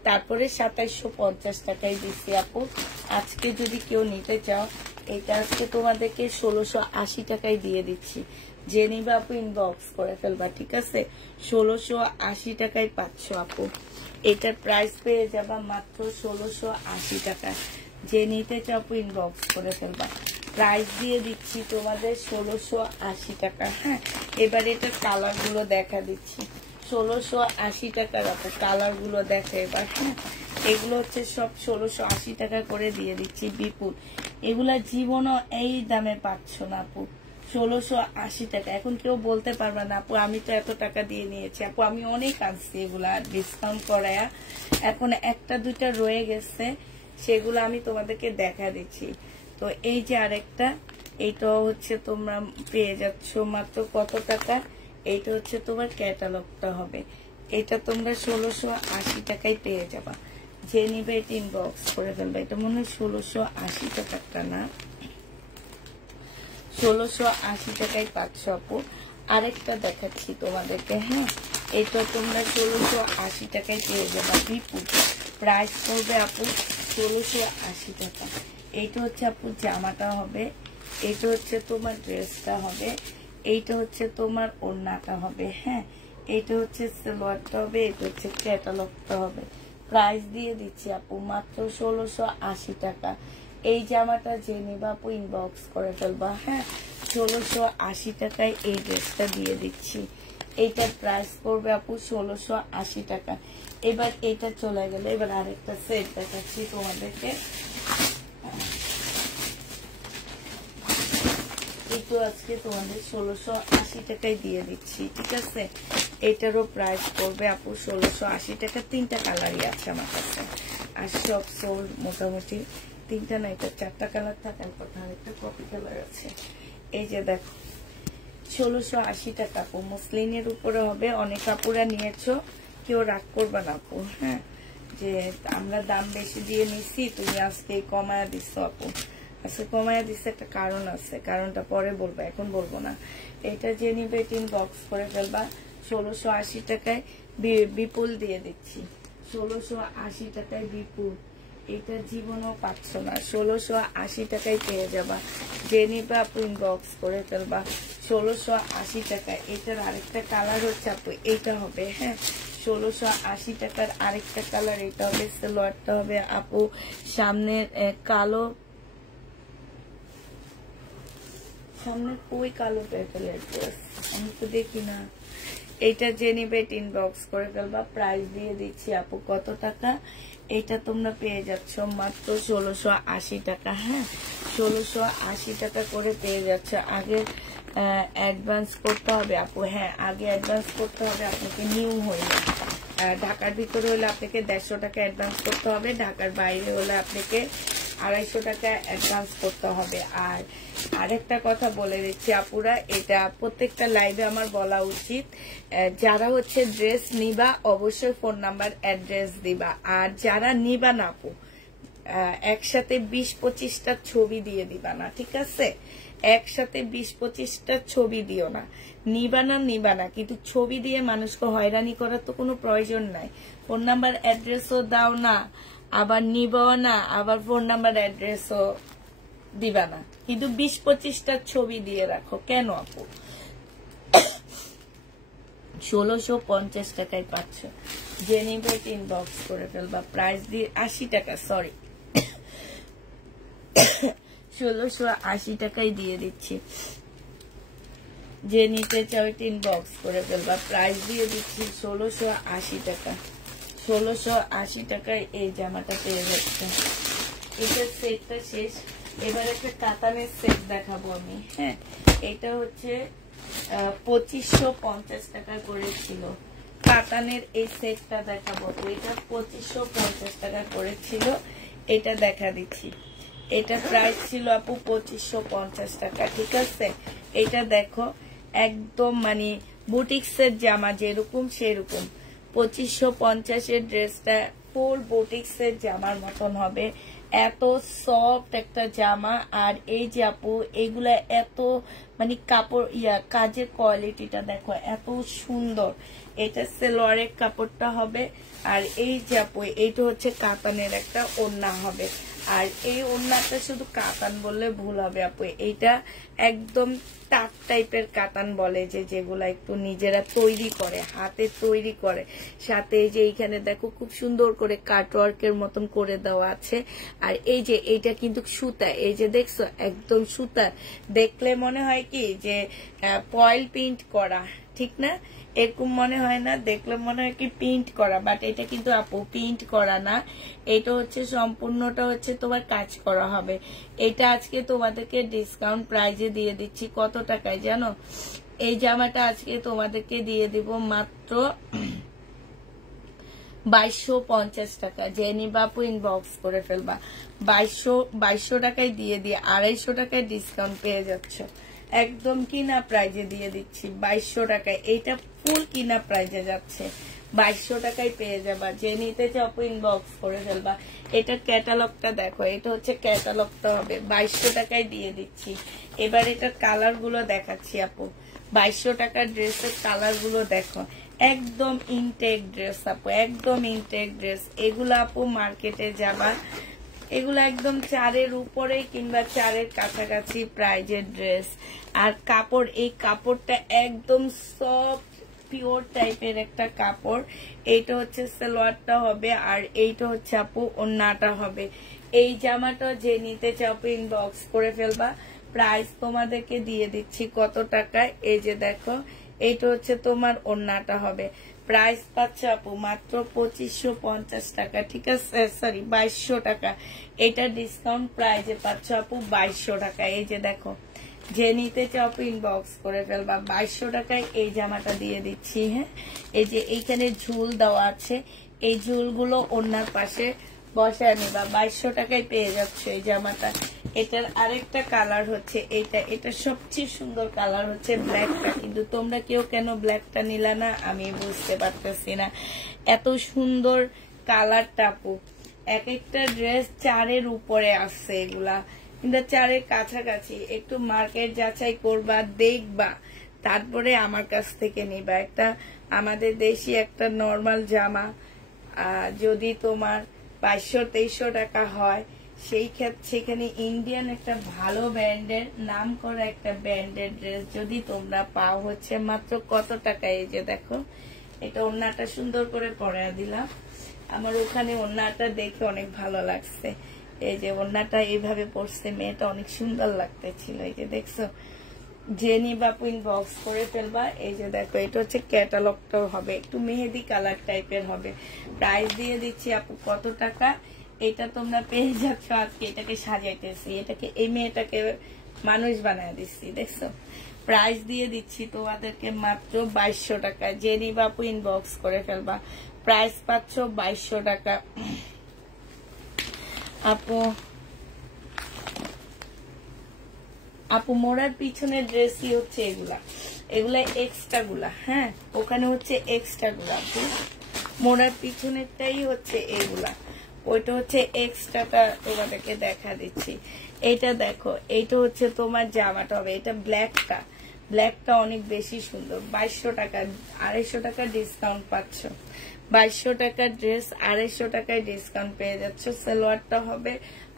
তারপরে 2750 টাকায় দিচ্ছি আপু। আজকে যদি কেউ নিতে চাও, এটা আজকে তোমাদেরকে 1680 টাকায় দিয়ে দিচ্ছি। যে নিবা আপু ইনবক্স করে ফেলবা, ঠিক আছে? 1680 টাকায় পাচ্ছ আপু। এটার প্রাইস পেয়ে যাবা মাত্র 1680 টাকা। যে নিতে চাও আপু ইনবক্স করে ফেলবা। প্রাইস দিয়ে দিচ্ছি তোমাদের 1680 টাকা। হ্যাঁ, এবার এটার কালার গুলো দেখা দিচ্ছি। 1680 টাকার আপু কালার গুলো দেখে এবার। হ্যাঁ, এগুলো হচ্ছে সব 1680 টাকা করে দিয়ে দিচ্ছি বিপুল। এগুলা জীবনও এই দামে পাচ্ছ না আপু, 1680 টাকা। এখন কেউ বলতে পারবে না আপু আমি তো এত টাকা দিয়ে নিয়েছি। আপু আমি অনেক আনছি এগুলা ডিসকাউন্ট করায়া, এখন একটা দুইটা রয়ে গেছে, সেগুলো আমি তোমাদেরকে দেখা দিচ্ছি। তো এই যে আরেকটা, এইটা হচ্ছে তোমরা পেয়ে যাচ্ছ মাত্র কত টাকা? এইটা হচ্ছে তোমার ক্যাটালগটা হবে, এটা তোমরা 1680 টাকায় পেয়ে যাবা। যে নিবে এটা ইনবক্স করে ফেলবে। এটা মনে হয় 1680 টাকাটা না, 1680 টাকায় পাচ্ছ আপু। আরেকটা দেখাচ্ছি তোমাদেরকে। হ্যাঁ, এটা তোমরা 1680 টাকায় পেয়ে যাবা বিপুল। প্রাইস পড়বে আপু 1680 টাকা। এইটা হচ্ছে আপু জামাটা হবে, এইটা হচ্ছে তোমার ড্রেসটা হবে, এইটা হচ্ছে তোমার ওড়নাটা হবে। হ্যাঁ, এটা হচ্ছে সালোয়ারটা হবে, এটা হচ্ছে ক্যাটালগটা হবে। প্রাইস দিয়ে দিচ্ছি আপু মাত্র 1680 টাকা। এই জামাটা যে নিবা আপু ইনবক্স করে ফেলবা। হ্যাঁ, 1680 টাকায় এই ড্রেসটা দিয়ে দিচ্ছি। এইটার প্রাইস পড়বে আপু 1680 টাকা। এবার এটা চলে গেল, এবার আরেকটা সেট দেখাচ্ছি তোমাদেরকে। তো আজকে তোমাদের 1680 টাকায় দিয়ে দিচ্ছি, ঠিক আছে। এটারও প্রাইস পড়বে আপু 1680 টাকা। 3টা কালারই আছে আমার কাছে, আর সব সোল্ড মোটামুটি। 3টা না, এটা 4টা কালার থাকার কথা, আরেকটা কপি কালার আছে। এই যে দেখো 1680 টাকা আপু, মুসলিনের উপরে হবে। অনেক আপুরা নিয়েছো, কেউ রাগ করবে না আপু। হ্যাঁ, যে আমরা দাম বেশি দিয়ে নিছি, তুমি আজকে কমায়া দিচ্ছ আপু। আজকে কমায়া দিচ্ছে একটা কারণ আছে, কারণটা পরে বলবো, এখন বলবো না। এটা যে নিবে ইনবক্স করে ফেলবা। 1680 টাকায় বিপুল দিয়ে দিচ্ছি, 1680 টাকায় বিপুল। এটা জীবনও পাচ্ছ না, 1680 টাকায় পেয়ে যাবা। যে নিবে আপু ইনবক্স করে ফেলবা 1680 টাকায়। এটার আরেকটা কালার হচ্ছে আপু এইটা হবে। হ্যাঁ, 1680 টাকার আরেকটা কালার এটা হবে। সালোয়ারটা হবে আপু সামনের কালো, সামনে কই কালো পেপেলের ড্রেস, আমি তো দেখি না। এইটা যে নিবে ইনবক্স করে ফেলবা। প্রাইস দিয়ে দিচ্ছি আপু কত টাকা, এটা তোমরা পেয়ে যাচ্ছ মাত্র 1680 টাকা। হ্যাঁ, 1680 টাকা করে পেয়ে যাচ্ছ। আগে অ্যাডভান্স করতে হবে আপু। হ্যাঁ, আগে অ্যাডভান্স করতে হবে আপনাকে, নিউ হইলে। ঢাকার ভিতরে হলে আপনাকে 150 টাকা অ্যাডভান্স করতে হবে, ঢাকার বাইরে হলে আপনাকে 250 টাকা অ্যাডভান্স করতে হবে। আর আরেকটা কথা বলে দিচ্ছি আপুরা, এটা প্রত্যেকটা লাইভে আমার বলা উচিত, যারা হচ্ছে ড্রেস নিবা অবশ্যই ফোন নাম্বার অ্যাড্রেস দিবা। আর যারা নিবা না আপু, একসাথে 20-25টা ছবি দিয়ে দিবা না, ঠিক আছে। একসাথে 20-25টা ছবি দিও না। নিবা না, কিন্তু ছবি দিয়ে মানুষকে হয়রানি করার তো কোনো প্রয়োজন নাই। ফোন নাম্বার অ্যাড্রেসও দাও না, আবার নিবাও না, আবার ফোন নাম্বার অ্যাড্রেসও দিবা না, কিন্তু 20-25টা ছবি দিয়ে রাখো। কেন আপু? 1650 টাকায় পাচ্ছ। যে নিবে ইনবক্স করে ফেলবা। প্রাইস দিয়ে 80 টাকা, সরি 1680 টাকায় দিয়ে দিচ্ছি। যে নিতে চাও ইনবক্স করে ফেলবা। প্রাইস দিয়ে দিচ্ছি 1680 টাকা। 1680 টাকায় এই জামাটা পেয়ে যাচ্ছে। এটার সেটটা শেষ, এবার একটা কাতানের সেট দেখাবো আমি। হ্যাঁ, এটা হচ্ছে 2550 টাকা করেছিল। কাতানের এই সেটটা দেখাবো, এটা 2550 টাকা করেছিল। এটা দেখা দিচ্ছি। এটা প্রাইস ছিল আপু 2550 টাকা, ঠিক আছে। এটা দেখো একদম মানে বুটিক্সের জামা যেরকম সেরকম। 2550-এর ড্রেসটা ফুল বুটিক্সের জামার মতন হবে। এত সফট একটা জামা। আর এই যে আপু এগুলা এত মানে কাপড় কাজের কোয়ালিটিটা দেখো এত সুন্দর। এটা সালোয়ারের কাপড়টা হবে। আর এই যে আপু এইটা হচ্ছে কাতানের একটা ওড়না হবে। আর এই ওড়নাটা শুধু কাতান বললে ভুল হবে আপু, এইটা একদম টাক টাইপের কাতান বলে, যেগুলা একটু নিজেরা তৈরি করে, হাতে তৈরি করে। সাথে এই যে এইখানে দেখো খুব সুন্দর করে কাটওয়ার্কের মতন করে দেওয়া আছে। আর এই যে এইটা কিন্তু সুতা, এই যে দেখছো একদম সুতা। দেখলে মনে হয় কি যে ফয়েল প্রিন্ট করা, ঠিক না? এরকম মনে হয় না, দেখলে মনে হয় কি প্রিন্ট করা, বাট এটা কিন্তু আপু প্রিন্ট করা না। এটা হচ্ছে সম্পূর্ণটা হচ্ছে তোমার কাজ করা হবে। এটা আজকে তোমাদেরকে ডিসকাউন্ট প্রাইজে দিয়ে দিচ্ছি। কত টাকায় জানো? এই জামাটা আজকে তোমাদেরকে দিয়ে দিব মাত্র 2250 টাকা। যে নিবা আপু ইনবক্স করে ফেলবা। 2200 টাকায় দিয়ে 250 টাকায় ডিসকাউন্ট পেয়ে যাচ্ছ। একদম কিনা প্রাইজে দিয়ে দিচ্ছি 2200 টাকায়। এইটা ফুল কিনা প্রাইজে যাচ্ছে, 2200 টাকায় পেয়ে যাবা। যে নিতে চাও ইনবক্স করে ফেলবা। এটা ক্যাটালগটা দেখো, এটা হচ্ছে ক্যাটালগটা হবে। 2200 টাকায় দিয়ে দিচ্ছি। এবার এটার কালার গুলো দেখাচ্ছি আপু। 2200 টাকার ড্রেসের কালার গুলো দেখো, একদম ইনটেক ড্রেস আপু, একদম ইনটেক ড্রেস। এগুলো আপু মার্কেটে যাবা, এগুলো একদম 4-এর উপরে কিংবা 4-এর কাছাকাছি প্রাইজের ড্রেস। আর কাপড়, এই কাপড়টা একদম সফট পিওর টাইপের একটা কাপড়। এইটা হচ্ছে সালোয়ারটা হবে, আর এইটা হচ্ছে আপু ওড়নাটা হবে। এই জামাটা যে নিতে চাও ইনবক্স করে ফেলবা। প্রাইস তোমাদেরকে দিয়ে দিচ্ছি কত টাকায়, এই যে দেখো এইটা হচ্ছে তোমার ওড়নাটা হবে। প্রাইস পাচ্ছ আপু মাত্র 2550 টাকা, ঠিক আছে, সরি 2200 টাকা। এটা ডিসকাউন্ট প্রাইজে পাচ্ছ আপু 2200 টাকা। এই যে দেখো যে নিতে চাও ইনবক্স করে ফেলবা। 2200 টাকায় এই জামাটা দিয়ে দিচ্ছি। হ্যাঁ, এই যে এইখানে ঝুল দেওয়া আছে, এই ঝুলগুলো ওড়নার পাশে বসায় নিবা। 2200 টাকায় পেয়ে যাচ্ছ এই জামাটা। এটার আরেকটা কালার হচ্ছে এইটা, এটা সবচেয়ে সুন্দর কালার হচ্ছে ব্ল্যাকটা, কিন্তু তোমরা কেউ কেন ব্ল্যাকটা নিলা না আমি বুঝতে পারতেছি না। এত সুন্দর কালারটা আপু, এক একটা ড্রেস 4-এর উপরে আসছে এগুলা, কিন্তু 4-এর কাছাকাছি। একটু মার্কেট যাচাই করবা, দেখবা, তারপরে আমার কাছ থেকে নিবা। একটা আমাদের দেশি একটা নর্মাল জামা যদি তোমার 2200-2300 টাকা হয়, সেই ক্ষেত্রে সেখানে ইন্ডিয়ান একটা ভালো ব্র্যান্ডের নাম করা একটা ব্র্যান্ডের ড্রেস যদি তোমরা পাও হচ্ছে মাত্র কত টাকা। এই যে দেখো এটা ওড়নাটা সুন্দর করে পরায় দিলাম। আমার ওখানে ওড়নাটা দেখে অনেক ভালো লাগছে। এই যে ওড়নাটা এইভাবে পরছে, মেয়েটা অনেক সুন্দর লাগতেছিল। এই যে দেখছো, যে নিবা ইনবক্স করে ফেলবা। এই যে দেখো এটা হচ্ছে ক্যাটালগটা হবে, একটু মেহেদি কালার টাইপের হবে। প্রাইস দিয়ে দিচ্ছি আপু কত টাকা। এটা তোমরা পেয়ে যাচ্ছ আজকে। এটাকে সাজাইতেছি, এটাকে এই মেয়েটাকে মানুষ বানায় দিচ্ছি, দেখছো। প্রাইস দিয়ে দিচ্ছি তোমাদেরকে মাত্র 2200 টাকা। যে নিবা আপু ইনবক্স করে ফেলবা। প্রাইস পাচ্ছ 2200 টাকা আপু। আপু মোড়ার পিছনের ড্রেসই হচ্ছে এগুলা, এগুলা এক্সট্রা গুলা। হ্যাঁ, ওখানে হচ্ছে এক্সট্রা গুলা আপু, মোড়ার পিছনেরটাই হচ্ছে এগুলা, ওইটা হচ্ছে এক্সট্রাটা তোমাদেরকে দেখা দিচ্ছি। এইটা দেখো, এইটা হচ্ছে তোমার জামাটা হবে, এটা ব্ল্যাকটা, ব্ল্যাকটা অনেক বেশি সুন্দর। 2200 টাকা, 250 টাকা ডিসকাউন্ট পাচ্ছ। 2200 টাকার ড্রেস 250 টাকায় ডিসকাউন্ট পেয়ে যাচ্ছ। সালোয়ারটা হবে,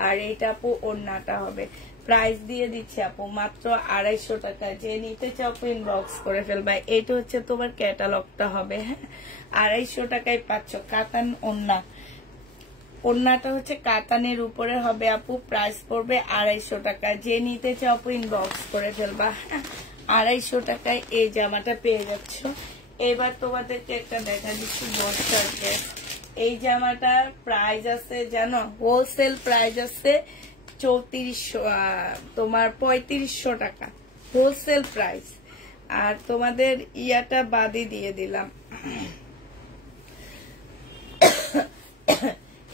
আর এইটা আপু ওড়নাটা হবে। প্রাইস দিয়ে দিচ্ছি আপু মাত্র 250 টাকা। যে নিতে চাও ইনবক্স করে ফেলবা। এটা হচ্ছে তোমার ক্যাটালগটা হবে। হ্যাঁ, 250 টাকায় পাচ্ছ। কাতান ওড়না, ওড়নাটা হচ্ছে কাতানের উপরে হবে আপু। প্রাইস পড়বে 250 টাকা। যে নিতে চাও আপু ইনবক্স করে ফেলবা। 250 টাকায় এই জামাটা পেয়ে যাচ্ছ। এবার তোমাদেরকে একটা দেখা দিচ্ছি বর্ষার ড্রেস। এই জামাটার প্রাইস আছে জানো, হোলসেল প্রাইস আছে 3400, তোমার 3500 টাকা হোলসেল প্রাইস। আর তোমাদের ইয়াটা বাদই দিয়ে দিলাম।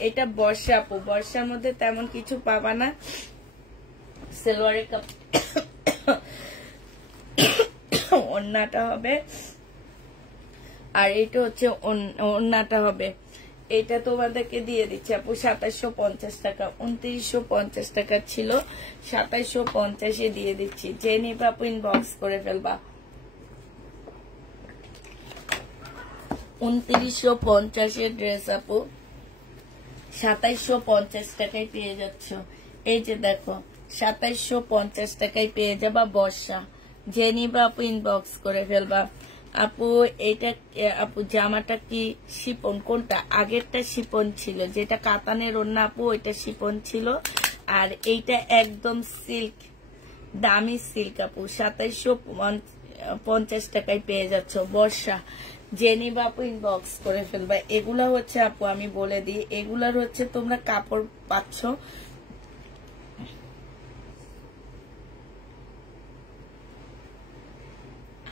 এটা বর্ষা আপু, বর্ষার মধ্যে তেমন কিছু পাবা না। সালোয়ারের ওড়নাটা হবে, আর এটা হচ্ছে ওড়নাটা হবে। এটা তোমাদেরকে দিয়ে দিচ্ছি আপু 2750 টাকা। 2950 টাকা ছিল, 2750 দিয়ে দিচ্ছি। যে নিবা আপু ইনবক্স করে ফেলবা। 2950 ড্রেস আপু 2750 টাকায় পেয়ে যাচ্ছ। এই যে দেখো 2750 টাকায় পেয়ে যাবা বর্ষা। যে নিবা আপু ইনবক্স করে ফেলবা। আপু এইটা আপু জামাটা কি শিপন? কোনটা? আগেরটা শিপন ছিল, যেটা কাতানের ওড়না আপু ওইটা শিপন ছিল, আর এইটা একদম সিল্ক, দামি সিল্ক আপু। 2750 টাকায় পেয়ে যাচ্ছ বর্ষা। যে নিবা আপু ইনবক্স করে ফেলবা। এগুলা হচ্ছে আপু আমি বলে দিই, এগুলার হচ্ছে তোমরা কাপড় পাচ্ছ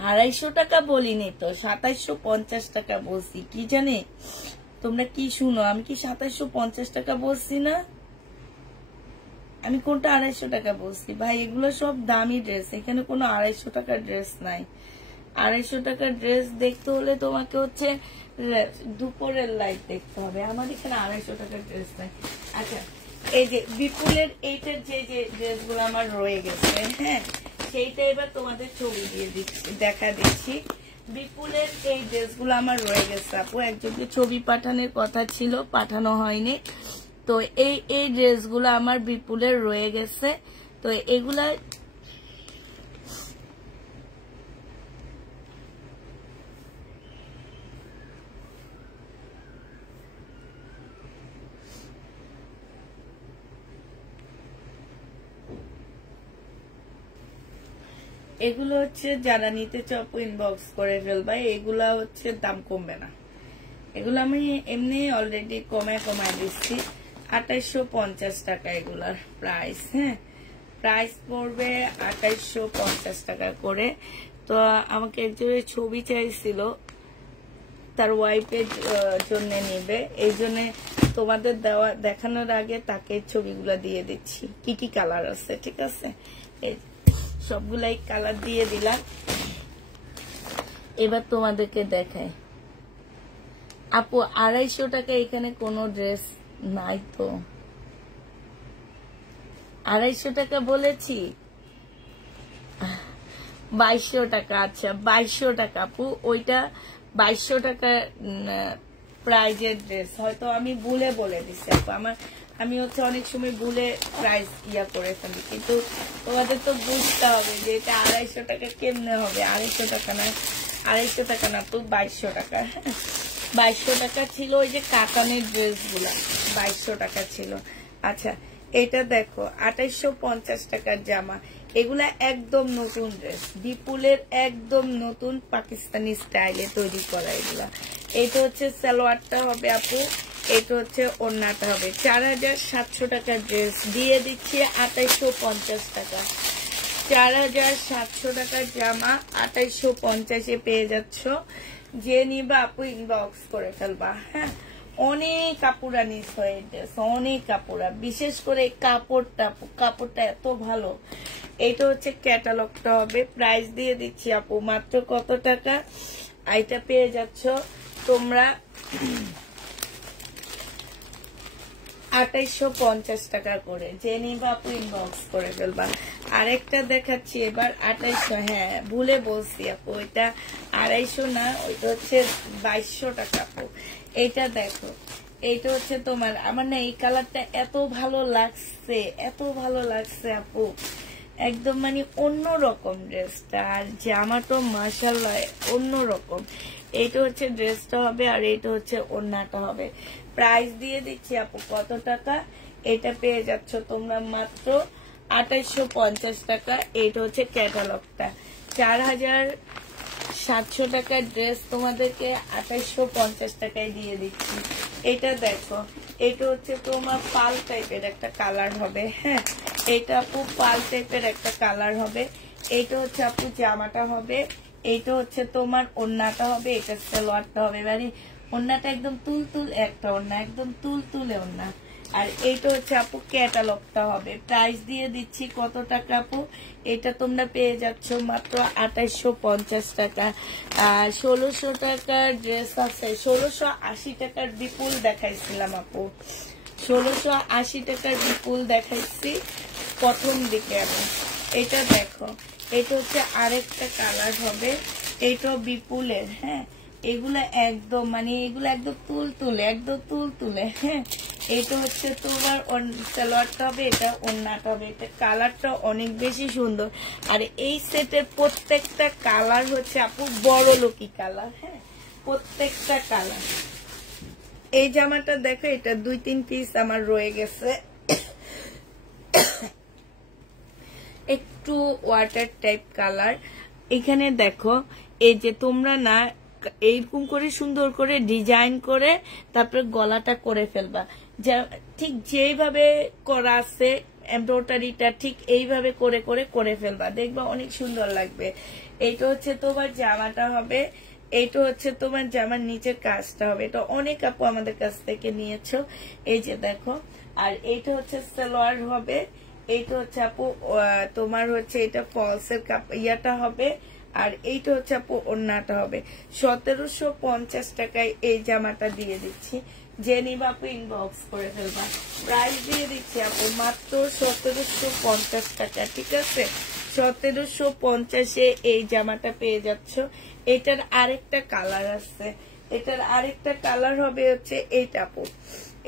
250 টাকা বলিনি তো, 2750 টাকা বলছি। কি জানি তোমরা কি শুনো, আমি কি 2750 টাকা বলছি না? আমি কোনটা 250 টাকা বলছি ভাই? এগুলো সব দামি ড্রেস, এখানে কোনো 250 টাকার ড্রেস নাই। 250 টাকার ড্রেস দেখতে হলে তোমাকে হচ্ছে দুপুরের লাইট দেখতে হবে। আমার এখানে 250 টাকার ড্রেস নাই। আচ্ছা, এই যে বিপুলের এইটার যে যে ড্রেসগুলো আমার রয়ে গেছে, হ্যাঁ সেইটা এবার তোমাদের ছবি দিয়ে দিচ্ছি, দেখা দিচ্ছি। বিপুলের এই ড্রেসগুলো আমার রয়ে গেছে আপু, একজনকে ছবি পাঠানোর কথা ছিল, পাঠানো হয়নি। তো এই ড্রেসগুলো আমার বিপুলের রয়ে গেছে। তো এগুলা এগুলো হচ্ছে যারা নিতে চাও ইনবক্স করে ফেলবা, এগুলা হচ্ছে দাম কমবে না, এগুলো আমি এমনি অলরেডি কমায় দিচ্ছি 2850 টাকা এগুলার প্রাইস। হ্যাঁ, প্রাইস পড়বে 2850 টাকা করে। তো আমাকে একজনের ছবি চাইছিল, তার ওয়াইফের জন্য নেবে, এই জন্য তোমাদের দেখানোর আগে তাকে ছবিগুলা দিয়ে দিচ্ছি কি কি কালার আছে। ঠিক আছে, এই সবগুলাই কালার দিয়ে দিলাম। এবার তোমাদেরকে দেখাই। আপু 250 টাকা এখানে কোনো ড্রেস নাই তো? 250 টাকা বলেছি, 2200 টাকা। আচ্ছা 2200 টাকা আপু, ওইটা 2200 টাকা প্রাইজের ড্রেস। হয়তো আমি ভুলে বলে দিচ্ছি আপু, আমি হচ্ছে অনেক সময় ভুলে প্রাইস করে ফেলি, কিন্তু তোমাদের তো বুঝতে হবে যে এটা 250 টাকা কেমনে হবে। 250 টাকা না, 250 টাকা না আপু, 2200 টাকা। 2200 টাকা ছিল ওই যে কাতানের ড্রেস গুলা, 2200 টাকা ছিল। আচ্ছা এটা দেখো 2850 টাকার জামা, এগুলা একদম নতুন ড্রেস, বিপুলের একদম নতুন পাকিস্তানি স্টাইলে তৈরি করা এগুলা। এটা হচ্ছে সালোয়ারটা হবে আপু, এটা হচ্ছে ওড়নাটা হবে। 4700 টাকার ড্রেস দিয়ে দিচ্ছি 2850 টাকা। 4700 টাকার জামা 2850-এ পেয়ে যাচ্ছ। যে নিবা আপু ইনবক্স করে ফেলবা। হ্যাঁ, অনেক কাপড়া নিস হয়ে ড্রেস, অনেক কাপড়া, বিশেষ করে কাপড়টা এত ভালো। এটা হচ্ছে ক্যাটালগটা হবে, প্রাইস দিয়ে দিচ্ছি আপু মাত্র কত টাকা? এটা পেয়ে যাচ্ছ তোমরা 2850 টাকা করে। যে নিবা আপু ইনবক্স করে ফেলবা। আরেকটা দেখাচ্ছি এবার 2800, হ্যাঁ ভুলে বলছি আপু, ওইটা 250 না, ওইটা হচ্ছে 2200 টাকা আপু। এইটা দেখো, এইটা হচ্ছে তোমার, আমার না এই কালারটা এত ভালো লাগছে, এত ভালো লাগছে আপু, একদম মানে অন্যরকম ড্রেসটা, আর জামাটা মাশাআল্লাহ অন্যরকম। এইটা হচ্ছে ড্রেসটা হবে, আর এইটা হচ্ছে ওড়নাটা হবে। প্রাইস দিয়ে দিচ্ছি আপু কত টাকা? এটা পেয়ে যাচ্ছ তোমরা মাত্র 2850 টাকা। এইটা হচ্ছে ক্যাটালগটা। 4700 টাকার ড্রেস তোমাদেরকে 2850 টাকায় দিয়ে দিচ্ছি। এটা দেখো, এটা হচ্ছে তোমার পাল টাইপের একটা কালার হবে। হ্যাঁ, এটা আপু পাল টাইপের একটা কালার হবে। এইটা হচ্ছে আপু জামাটা হবে, এইটা হচ্ছে তোমার ওড়নাটা হবে, এটা সালোয়ারটা হবে। মানে ওড়নাটা একদম তুলতুল একটা ওড়না, একদম তুলতুলে ওড়না। আর এইটা হচ্ছে আপু ক্যাটালগটা হবে। প্রাইস দিয়ে দিচ্ছি কত টাকা আপু? এটা তোমরা পেয়ে যাচ্ছ মাত্র 2850 টাকা। 1600 টাকার ড্রেস আছে, 1680 টাকার বিপুল দেখাইছিলাম আপু, 1680 টাকার বিপুল দেখাইছি প্রথম দিকে আমি। এটা দেখো, এটা হচ্ছে আরেকটা কালার হবে, এইটাও বিপুলের। হ্যাঁ, এগুলা একদম মানে এগুলো একদম তুলতুলে, একদম তুলতুলে। হ্যাঁ, এটা হচ্ছে তোমার সালোয়ারটা হবে, এটা ওড়নাটা হবে। এটা কালারটা অনেক বেশি সুন্দর। আর এই সেটের প্রত্যেকটা কালার হচ্ছে আপু বড় লোকি কালার। হ্যাঁ, প্রত্যেকটা কালার। এই জামাটা দেখো, এটা 2-3 পিস আমার রয়ে গেছে, একটু ওয়াটার টাইপ কালার। এখানে দেখো, এই যে তোমরা না এইরকম করে সুন্দর করে ডিজাইন করে তারপরে গলাটা করে ফেলবা, যা ঠিক যেভাবে করা আছে এমব্রয়ডারিটা ঠিক এইভাবে করে করে করে ফেলবা, দেখবা অনেক সুন্দর লাগবে। এইটা হচ্ছে তোমার জামাটা হবে, এইটা হচ্ছে তোমার জামার নিচের কাজটা হবে। এটা অনেক আপু আমাদের কাছ থেকে নিয়েছো, এই যে দেখো। আর এইটা হচ্ছে সালোয়ার হবে, এইটা হচ্ছে আপু তোমার হচ্ছে এটা ফলসের ইয়াটা হবে, আর এইটা হচ্ছে আপু ওড়নাটা হবে। 1750 টাকায় এই জামাটা দিয়ে দিচ্ছি। যে নিবা আপু ইনবক্স করে ফেলবা। প্রাইস দিয়ে দিচ্ছি আপু মাত্র 1750 টাকা। ঠিক আছে, 1750-এ এই জামাটা পেয়ে যাচ্ছ। এটার আরেকটা কালার আছে, এটার আরেকটা কালার হবে হচ্ছে এইটা আপু,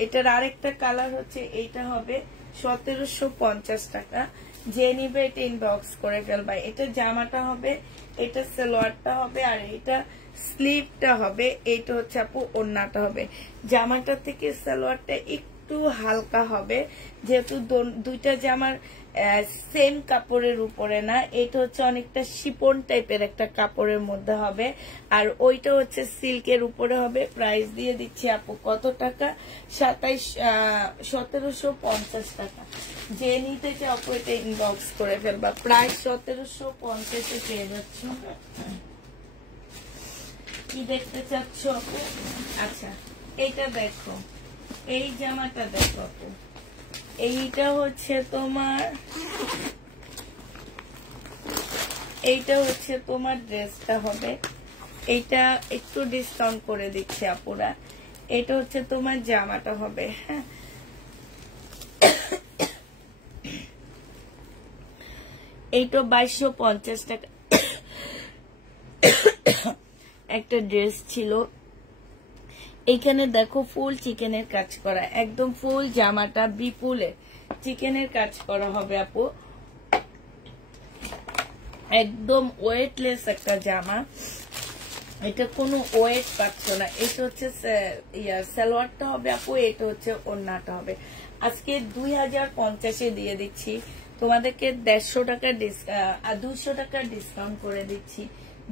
এটার আরেকটা কালার হচ্ছে এইটা হবে 1750 টাকা। যে নিবে এটা ইনবক্স করে ফেলবা। এটা জামাটা হবে, এটা সালোয়ারটা হবে, আর এটা স্লিভটা হবে। এইটা হচ্ছে আপু ওড়নাটা হবে। জামাটা থেকে সালোয়ারটা একটু হালকা হবে, যেহেতু দুইটা জামার সেম কাপড়ের উপরে না, এটা হচ্ছে অনেকটা শিপন টাইপের একটা কাপড়ের মধ্যে হবে, আর ওইটা হচ্ছে সিল্কের উপরে হবে। প্রাইস দিয়ে দিচ্ছি আপু কত টাকা? 1750 টাকা। যে নিতে চাও আপু এটা ইনবক্স করে ফেলবা, প্রাইস 1750 পেয়ে যাচ্ছ। কি দেখতে চাচ্ছ আপু? আচ্ছা এইটা দেখো, এই জামাটা দেখো আপু, এইটা হচ্ছে তোমার, এইটা হচ্ছে তোমার ড্রেসটা হবে। এইটা একটু ডিসকাউন্ট করে দিচ্ছে আপুরা। এটা হচ্ছে তোমার জামাটা হবে। হ্যাঁ, এইটা 2250 টাকা একটা ড্রেস ছিল। এইখানে দেখো ফুল চিকেনের কাজ করা, একদম ফুল জামাটা বিপুলে চিকেনের কাজ করা হবে আপু, একদম ওয়েটলেস একটা জামা। এটা কোনো ওয়েট পাচ্ছ না। এটা হচ্ছে সালোয়ারটা হবে আপু, এটা হচ্ছে ওড়নাটা হবে। আজকে 2050 দিয়ে দিচ্ছি তোমাদেরকে, 150 টাকা 200 টাকা ডিসকাউন্ট করে দিচ্ছি,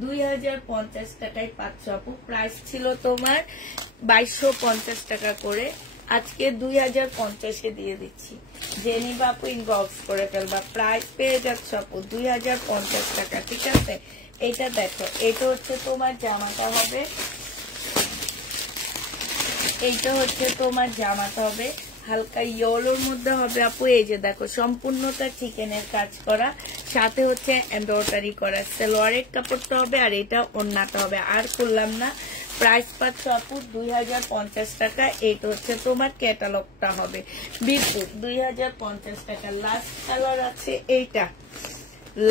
2050 টাকায় পাচ্ছ আপু। প্রাইস ছিল তোমার 2250 টাকা করে, আজকে 2050 দিয়ে দিচ্ছি। যে নিবা আপু ইনবক্স করে ফেলবা, প্রাইস পেয়ে যাচ্ছ আপু 2050 টাকা। ঠিক আছে, এটা দেখো, এটা হচ্ছে তোমার জামাটা হবে, এইটা হচ্ছে তোমার জামাটা হবে হালকা ইয়েলোর মধ্যে হবে আপু। এই যে দেখো সম্পূর্ণটা চিকেনের কাজ করা, সাথে হচ্ছে এমব্রয়ডারি করা, সালোয়ারের কাপড়টা হবে, আর এটা ওড়নাটা হবে। আর করলাম না, প্রাইস পাচ্ছ আপু 2050 টাকা। এইটা হচ্ছে তোমার ক্যাটালগটা হবে বিপুল 2050 টাকা। লাস্ট কালার আছে এইটা,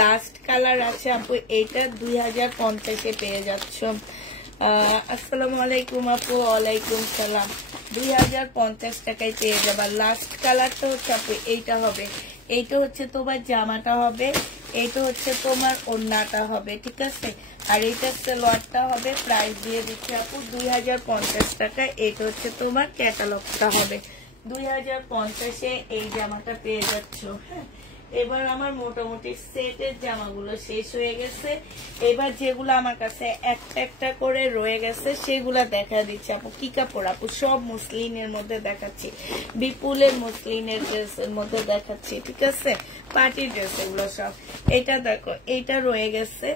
লাস্ট কালার আছে আপু এইটা, 2050 পেয়ে যাচ্ছ। আসসালামু আলাইকুম আপু। ওয়ালাইকুম সালাম। 2050 টাকায় পেয়ে যাবা। লাস্ট কালারটা হচ্ছে আপু এইটা হবে, এইটা হচ্ছে তোমার জামাটা হবে, এইটা হচ্ছে তোমার ওড়নাটা হবে। ঠিক আছে, আর এইটা সালোয়ারটা হবে। প্রাইস দিয়ে দিচ্ছি আপু 2050 টাকা। এইটা হচ্ছে তোমার ক্যাটালগটা হবে 2050 এই জামাটা পেয়ে যাচ্ছ। হ্যাঁ, এবার আমার মোটামুটি সেটের জামাগুলো শেষ হয়ে গেছে। এবার যেগুলো আমার কাছে একটা একটা করে রয়ে গেছে সেগুলা দেখা দিচ্ছি আপু। কি কাপড় আপু? সব মুসলিনের মধ্যে দেখাচ্ছি, বিপুলের মুসলিনের ড্রেসের মধ্যে দেখাচ্ছি। ঠিক আছে, পার্টি ড্রেস এগুলো সব। এটা দেখো, এইটা রয়ে গেছে।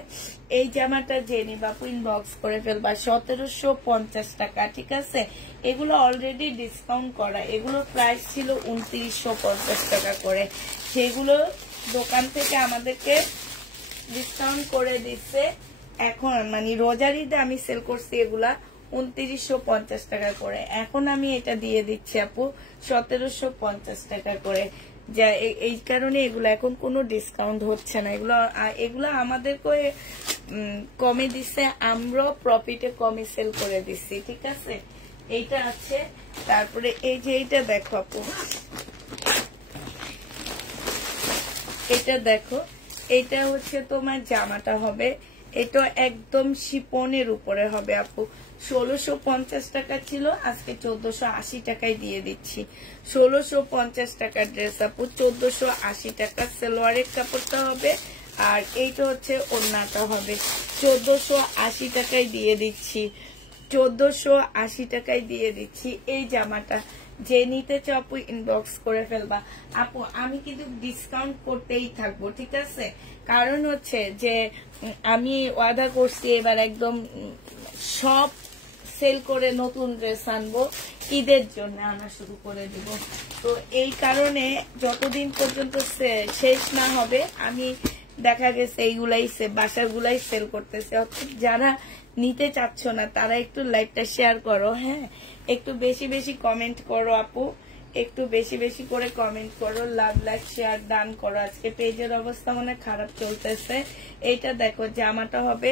এই জামাটা জেনি বাপু ইনবক্স করে ফেলবা, 1750 টাকা। ঠিক আছে, এগুলো অলরেডি ডিসকাউন্ট করা, এগুলোর প্রাইস ছিল 2950 টাকা করে, সেগুলো দোকান থেকে আমাদেরকে ডিসকাউন্ট করে দিচ্ছে। এখন মানে রোজার ঈদে আমি সেল করছি এগুলা 2950 টাকা করে, এখন আমি এটা দিয়ে দিচ্ছি আপু 1750 টাকা করে। যা এই কারণে এগুলো এখন কোনো ডিসকাউন্ট হচ্ছে না, এগুলো আমাদেরকে কমে দিচ্ছে, আমরা প্রফিটে কমে সেল করে দিচ্ছি। ঠিক আছে, এইটা আছে। তারপরে এই যে এইটা দেখো আপু, এটা দেখো, এটা হচ্ছে তোমার জামাটা হবে, এটা একদম শিপনের উপরে হবে আপু। 1650 টাকা ছিল, আজকে 1480 টাকায় দিয়ে দিচ্ছি। 1650 টাকার ড্রেস আপু, 1480 টাকা। সালোয়ারের কাপড়টা হবে, আর এইটা হচ্ছে ওড়নাটা হবে। 1480 টাকায় দিয়ে দিচ্ছি, 1480 টাকায় দিয়ে দিচ্ছি এই জামাটা। যে নিতে চাও আপু ইনবক্স করে ফেলবা আপু। আমি কিন্তু ডিসকাউন্ট করতেই থাকবো। ঠিক আছে, কারণ হচ্ছে যে আমি ওয়াদা করছি এবার একদম সব সেল করে নতুন ড্রেস আনবো, ঈদের জন্য আনা শুরু করে দিব। তো এই কারণে যতদিন পর্যন্ত শেষ না হবে আমি দেখা গেছে এইগুলাই বাসার গুলাই সেল করতেছে। অর্থাৎ যারা নিতে চাচ্ছ না তারা একটু লাইভটা শেয়ার করো। হ্যাঁ, একটু বেশি বেশি কমেন্ট করো আপু, একটু বেশি বেশি করে কমেন্ট করো, লাভ লাইক শেয়ার ডান করো। আজকে পেজের অবস্থা মনে খারাপ চলতেছে। এইটা দেখো, জামাটা হবে,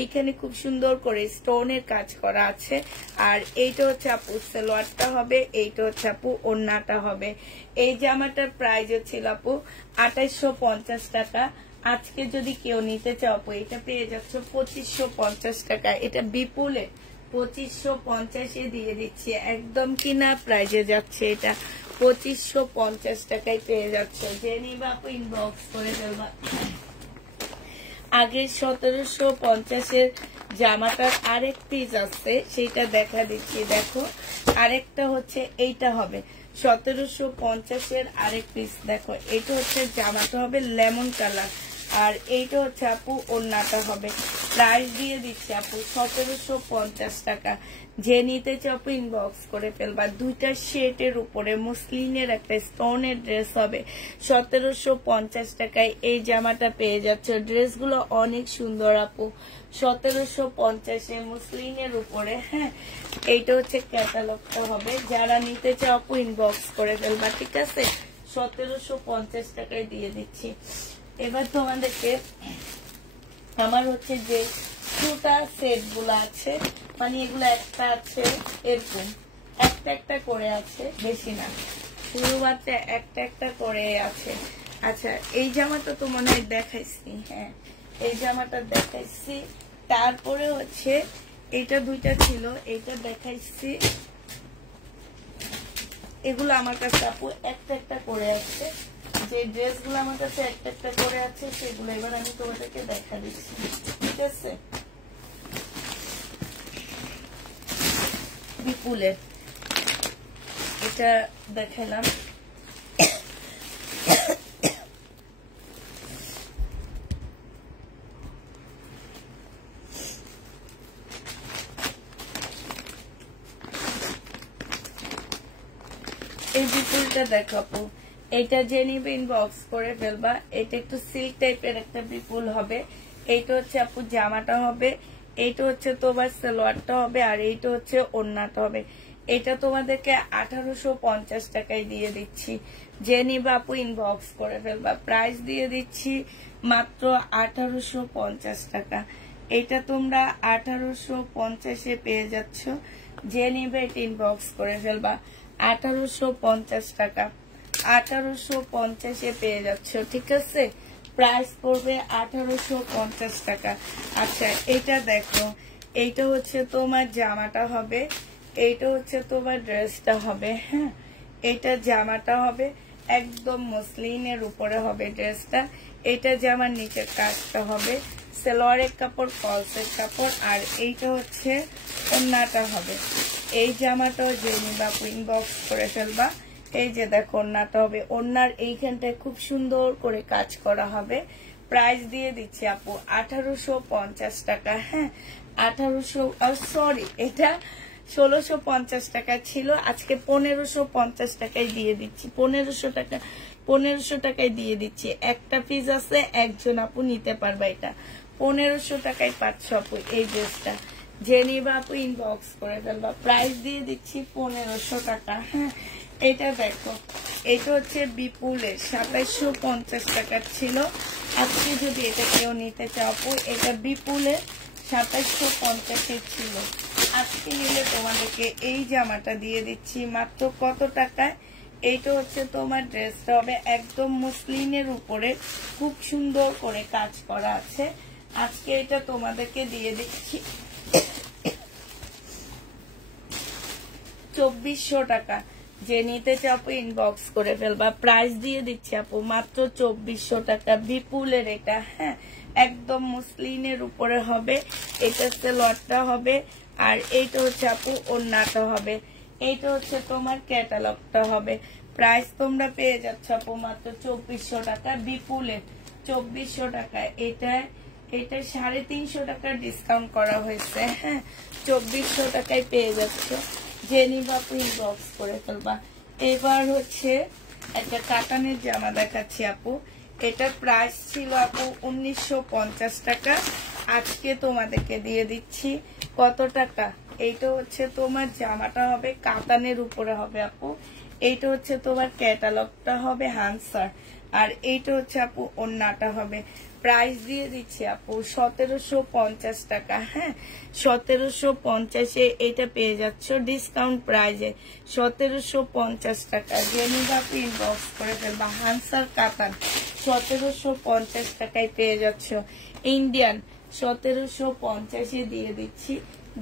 এইখানে খুব সুন্দর করে স্টোনের কাজ করা আছে, আর এইটা হচ্ছে আপু সালোয়ারটা হবে, এইটা হচ্ছে আপু ওড়নাটা হবে। এই জামাটার প্রাইস ছিল আপু 2850 টাকা। আজকে যদি কেউ নিতে চাও আপু এটা পেয়ে যাচ্ছ 2550 টাকা। এটা বিপুলে 2550 দিয়ে দিচ্ছি, একদম কিনা প্রাইজে যাচ্ছে এটা, 2550 টাকায় পেয়ে যাচ্ছে। যে নিবা আপু ইনবক্স করে ফেলবা। আগে 1750 জামাটার আরেক পিস আছে, সেটা দেখা দিচ্ছি। দেখো আরেকটা হচ্ছে এইটা হবে 1750 আরেক পিস। দেখো এটা হচ্ছে জামাটা হবে লেমন কালার, আর এইটা হচ্ছে আপু ওড়নাটা হবে। প্রাইস দিয়ে দিচ্ছি আপু 1750 টাকা। যে নিতে চাও আপু ইনবক্স করে ফেলবা। দুইটা শেডের উপরে মুসলিনের একটা স্টোনের ড্রেস হবে 1750 টাকায় এই জামাটা পেয়ে যাচ্ছে। ড্রেসগুলো অনেক সুন্দর আপু, 1750 মুসলিনের উপরে। হ্যাঁ, এইটা হচ্ছে ক্যাটালগটা হবে। যারা নিতে চাও আপু ইনবক্স করে ফেলবা, ঠিক আছে? 1750 টাকায় দিয়ে দিচ্ছি। এবার তোমাদেরকে আমার হচ্ছে যে দুটা সেট গুলো আছে, মানে এগুলো একটা আছে এরকম একটা একটা করে আছে, বেশি না, শুরুতে একটা একটা করে আছে। আচ্ছা, এই জামাটা তো মনে হয় দেখাইছি। হ্যাঁ, এই জামাটা দেখাইছি। তারপরে হচ্ছে এইটা দুইটা ছিল, এইটা দেখাইছি। এগুলো আমার কাছে আপু একটা একটা করে আছে। যে ড্রেসগুলো আমার কাছে একটা একটা করে আছে সেগুলো এবার আমি তোমাদেরকে দেখা দিচ্ছি, ঠিক আছে? বিপুলের এটা দেখালাম। এই বিপুলটা দেখাবো। এটা যে নিবে ইনবক্স করে ফেলবা। এটা একটু সিল্ক টাইপের একটা বিপুল হবে। এইটা হচ্ছে আপু জামাটা হবে, এইটা হচ্ছে তোমার সালোয়ারটা হবে, আর এইটা হচ্ছে ওড়নাটা হবে। এটা তোমাদেরকে 1850 টাকায় দিয়ে দিচ্ছি। যে নিবে আপু ইনবক্স করে ফেলবা। প্রাইস দিয়ে দিচ্ছি মাত্র 1850 টাকা। এটা তোমরা 1850 পেয়ে যাচ্ছ। যে নিবে এটা ইনবক্স করে ফেলবা। 1850 টাকা, 1850 পেয়ে যাচ্ছ, ঠিক আছে? প্রাইস পড়বে 1850 টাকা। আচ্ছা, এটা দেখো, এইটা হচ্ছে তোমার জামাটা হবে, এইটা হচ্ছে তোমার ড্রেসটা হবে। হ্যাঁ, এটা জামাটা হবে একদম মসলিনের উপরে হবে ড্রেসটা। এটা জামার নিচের কাজটা হবে সালোয়ারের কাপড়, ফলসের কাপড়, আর এইটা হচ্ছে ওড়নাটা হবে। এই জামাটাও যে নিবা ইনবক্স করে ফেলবা। এই যে দেখো ওড়নাটা হবে, ওড়নার এইখানটায় খুব সুন্দর করে কাজ করা হবে। প্রাইস দিয়ে দিচ্ছি আপু 1850 টাকা। হ্যাঁ, 1800, সরি, এটা 1650 টাকা ছিল, আজকে 1550 টাকায় দিয়ে দিচ্ছি। 1500 টাকায় দিয়ে দিচ্ছি। একটা পিস আছে, একজন আপু নিতে পারবা। এটা 1500 টাকায় পাচ্ছ আপু এই ড্রেসটা। যে নিবা আপু ইনবক্স করে ফেলবা। প্রাইস দিয়ে দিচ্ছি 1500 টাকা। হ্যাঁ, এটা দেখো, এটা হচ্ছে বিপুলের 2750 টাকা ছিল। আজকে যদি এটা কেউ নিতে চাও আপু, এটা বিপুলের 2750 ছিল। আজকে নিলে তোমাদেরকে এই জামাটা দিয়ে দিচ্ছি মাত্র কত টাকায়? এইটা হচ্ছে তোমার ড্রেসটা হবে একদম মুসলিনের উপরে, খুব সুন্দর করে কাজ করা আছে। আজকে এটা তোমাদেরকে দিয়ে দিচ্ছি 2400 টাকা। যে নিতে চাও আপু ইনবক্স করে ফেলবা। প্রাইস দিয়ে দিচ্ছি আপু মাত্র 2400 টাকা। বিপুলের এটা, হ্যাঁ, একদম মুসলিনের উপরে হবে। এটা সালোয়ারটা হবে, আর এইটা হচ্ছে আপু ওড়নাটা হবে। এইটা হচ্ছে তোমার ক্যাটালগটা হবে। প্রাইস তোমরা পেয়ে যাচ্ছ আপু মাত্র 2400 টাকা। বিপুলের 2400 টাকা। এটা 350 টাকা ডিসকাউন্ট করা হয়েছে। হ্যাঁ, 2400 টাকায় পেয়ে যাচ্ছ। যে নিবা আপু ইনবক্স করে ফেলবা। এবার হচ্ছে একটা কাতানের জামা দেখাচ্ছি আপু। এটার প্রাইস ছিল আপু 1950 টাকা। আজকে তোমাদেরকে দিয়ে দিচ্ছি কত টাকা? এইটা হচ্ছে তোমার জামাটা হবে কাতানের উপরে হবে আপু। এইটা হচ্ছে তোমার ক্যাটালগটা হবে হানসার, আর এইটা হচ্ছে আপু ওড়নাটা হবে। প্রাইস দিয়ে দিচ্ছি আপু 1750 টাকা। হ্যাঁ, 1750 এটা পেয়ে যাচ্ছ ডিসকাউন্ট প্রাইজে 1750 টাকা। যে নিবা আপু ইনবক্স করে ফেলবা। হানসার কাতান 1750 টাকায় পেয়ে যাচ্ছ। ইন্ডিয়ান 1750 দিয়ে দিচ্ছি।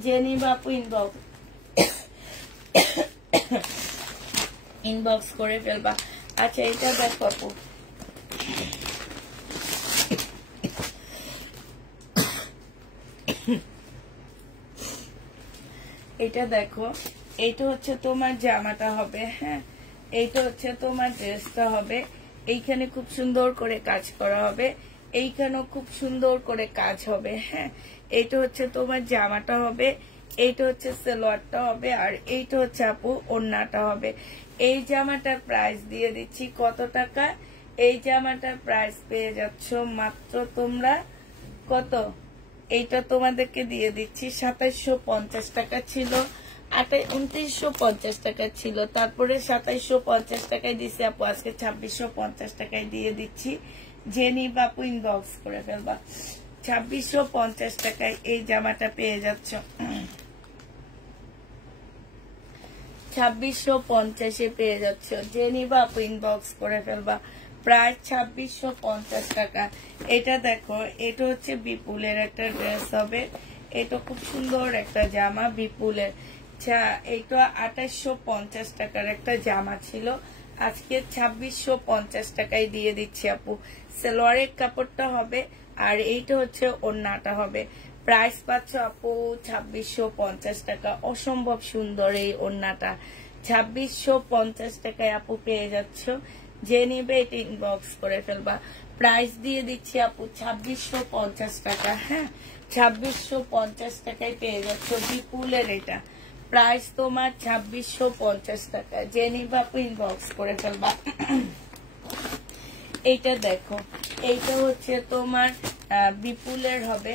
যে নিবা আপু ইনবক্স করে ফেলবা। আচ্ছা এটা দেখো আপু, এটা দেখো, এইটা হচ্ছে তোমার জামাটা হবে, হ্যাঁ এইটা হচ্ছে তোমার ড্রেসটা হবে। এইখানে খুব সুন্দর করে কাজ করা হবে, এইখানেও খুব সুন্দর করে কাজ হবে, হ্যাঁ এইটা হচ্ছে তোমার জামাটা হবে, এইটা হচ্ছে সালোয়ারটা হবে, আর এইটা হচ্ছে আপু ওড়নাটা হবে। এই জামাটার প্রাইস দিয়ে দিচ্ছি কত টাকা? এই জামাটার প্রাইস পেয়ে যাচ্ছ মাত্র তোমরা কত? এইটা তোমাদেরকে দিয়ে দিচ্ছি 2750 টাকা ছিল, 2950 টাকা ছিল, তারপরে 2750 টাকায় দিচ্ছি আপু, আজকে 2650 টাকায় দিয়ে দিচ্ছি। যে নিবা আপু ইনবক্স করে ফেলবা। 2650 টাকায় এই জামাটা পেয়ে যাচ্ছ, 2650 পেয়ে যাচ্ছ। যে নিবা আপু ইনবক্স করে ফেলবা। প্রায় 2650 টাকা। এটা দেখো, এটা হচ্ছে বিপুলের একটা ড্রেস হবে, এটা খুব সুন্দর একটা জামা বিপুলের। এটা 2850 টাকার একটা জামা ছিল, আজকে 2650 টাকায় দিয়ে দিচ্ছি আপু। সালোয়ারের কাপড়টা হবে, আর এইটা হচ্ছে ওড়নাটা হবে। প্রাইস পাচ্ছ আপু 2650 টাকা। অসম্ভব সুন্দর এই ওড়নাটা, 2650 টাকায় আপু পেয়ে যাচ্ছ। যে নিবে এটা ইনবক্স করে ফেলবা। প্রাইস দিয়ে দিচ্ছি আপু 2650 টাকা, হ্যাঁ 2650 টাকায় পেয়ে যাচ্ছ বিপুলের এটা। প্রাইস তোমার 2650 টাকা। যে নিবে আপু ইনবক্স করে ফেলবা। এইটা দেখো, এইটা হচ্ছে তোমার বিপুলের হবে,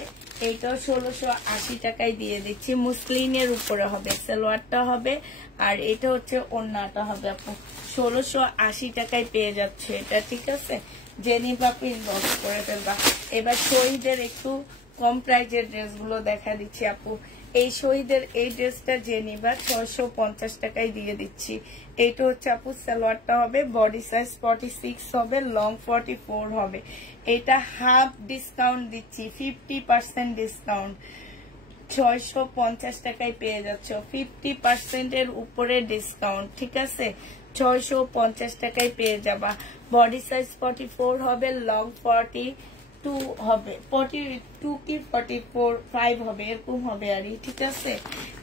এইটাও 1680 টাকায় দিয়ে দিচ্ছি। মুসলিনের উপরে হবে, সালোয়ারটা হবে, আর এটা হচ্ছে ওড়নাটা হবে আপু। 1680 টাকায় পেয়ে যাচ্ছে এটা, ঠিক আছে। যে নিবা আপু ইনবক্স করে ফেলবা। এবার শহীদের একটু কম প্রাইজের ড্রেসগুলো দেখা দিচ্ছি আপু। এই শহীদের এই ড্রেসটা যে নিবা 650 টাকায় দিয়ে দিচ্ছি। এইটা হচ্ছে আপু সালোয়ারটা হবে, বডি সাইজ 46 হবে, লং 44 হবে। এটা হাফ ডিসকাউন্ট দিচ্ছি, 50% ডিসকাউন্ট, 650 টাকায় পেয়ে যাচ্ছ। 50% এর উপরে ডিসকাউন্ট, ঠিক আছে। 650 টাকায় পেয়ে যাবা। বডি সাইজ 44 হবে, লং 42 হবে, 42 কি 45 হবে, এরকম হবে আর, ঠিক আছে।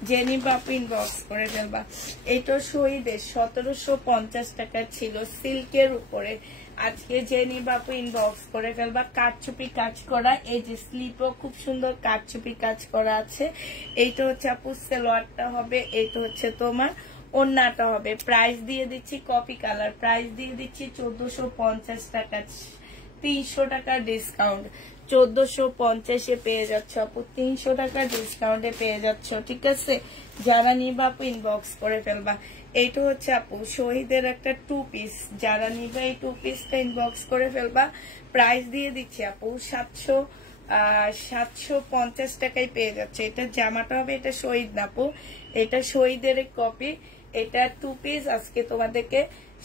যে নিবা আপু ইনবক্স করে ফেলবা। এটা শহীদের 1750 টাকা ছিল, সিল্কের উপরে। আজকে যে নিবা আপু ইনবক্স করে ফেলবা। কাটচুপি কাজ করা, এই যে স্লিপও খুব সুন্দর কাটচুপি কাজ করা আছে। এইটা হচ্ছে আপু সালোয়ারটা হবে, এইটা হচ্ছে তোমার ওড়নাটা হবে। প্রাইস দিয়ে দিচ্ছি কপি কালার, প্রাইস দিয়ে দিচ্ছি 1450 টাকা, 300 টাকা ডিসকাউন্ট। 1450 পেয়ে যাচ্ছ আপু, 300 টাকা ডিসকাউন্টে পেয়ে যাচ্ছ, ঠিক আছে। যারা নিবা আপু ইনবক্স করে ফেলবা। এইটা হচ্ছে আপু শহীদের একটা 2 পিস, যারা নিবা এই 2 পিসটা ইনবক্স করে ফেলবা। প্রাইস দিয়ে দিচ্ছি আপু 750 টাকায় পেয়ে যাচ্ছে। এটা জামাটা হবে, এটা শহীদ না আপু, এটা শহীদের কপি। এটা 2 পিস আজকে তোমাদেরকে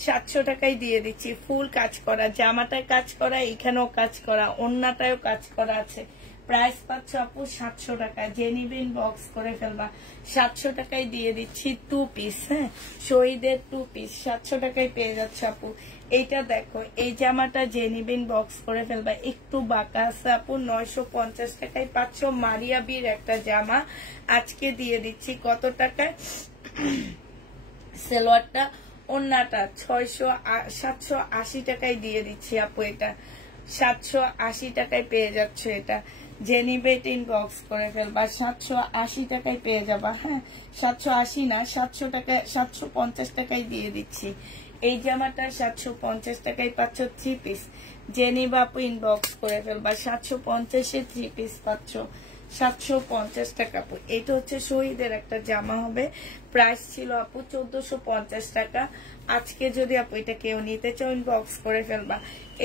700 টাকায় দিয়ে দিচ্ছি। ফুল কাজ করা, জামাটায় কাজ করা, এখানেও কাজ করা, ওড়নাটায়ও কাজ করা আছে। প্রাইস পাচ্ছ আপু 700 টাকা। যে নিবেন বক্স করে ফেলবা। 700 টাকায় দিয়ে দিচ্ছি 2 পিস, হ্যাঁ শহীদের 2 পিস 700 টাকায় পেয়ে যাচ্ছে আপু। এইটা দেখো, এই জামাটা যে নিবেন বক্স করে ফেলবা। একটু বাঁকা আছে আপু, 950 টাকায় পাচ্ছ। মারিয়া বির একটা জামা আজকে দিয়ে দিচ্ছি কত টাকায়? সালোয়ারটা ওড়নাটা 780 টাকায় দিয়ে দিচ্ছি আপু। এটা 780 টাকায় পেয়ে যাচ্ছে। এটা যে নিবে এটা ইনবক্স করে ফেলবা। 780 টাকায় পেয়ে যাবা, হ্যাঁ 780 না 700 টাকায়, 750 টাকায় দিয়ে দিচ্ছি। এই জামাটা 750 টাকায় পাচ্ছ 3 পিস। যে নিবে আপু ইনবক্স করে ফেলবা। 750 3 পিস পাচ্ছ 750 টাকা আপু। এটা হচ্ছে শহীদের একটা জামা হবে, প্রাইস ছিল আপু 1450 টাকা। আজকে যদি আপু এটা কেউ নিতে চাও ইনবক্স করে ফেলবা।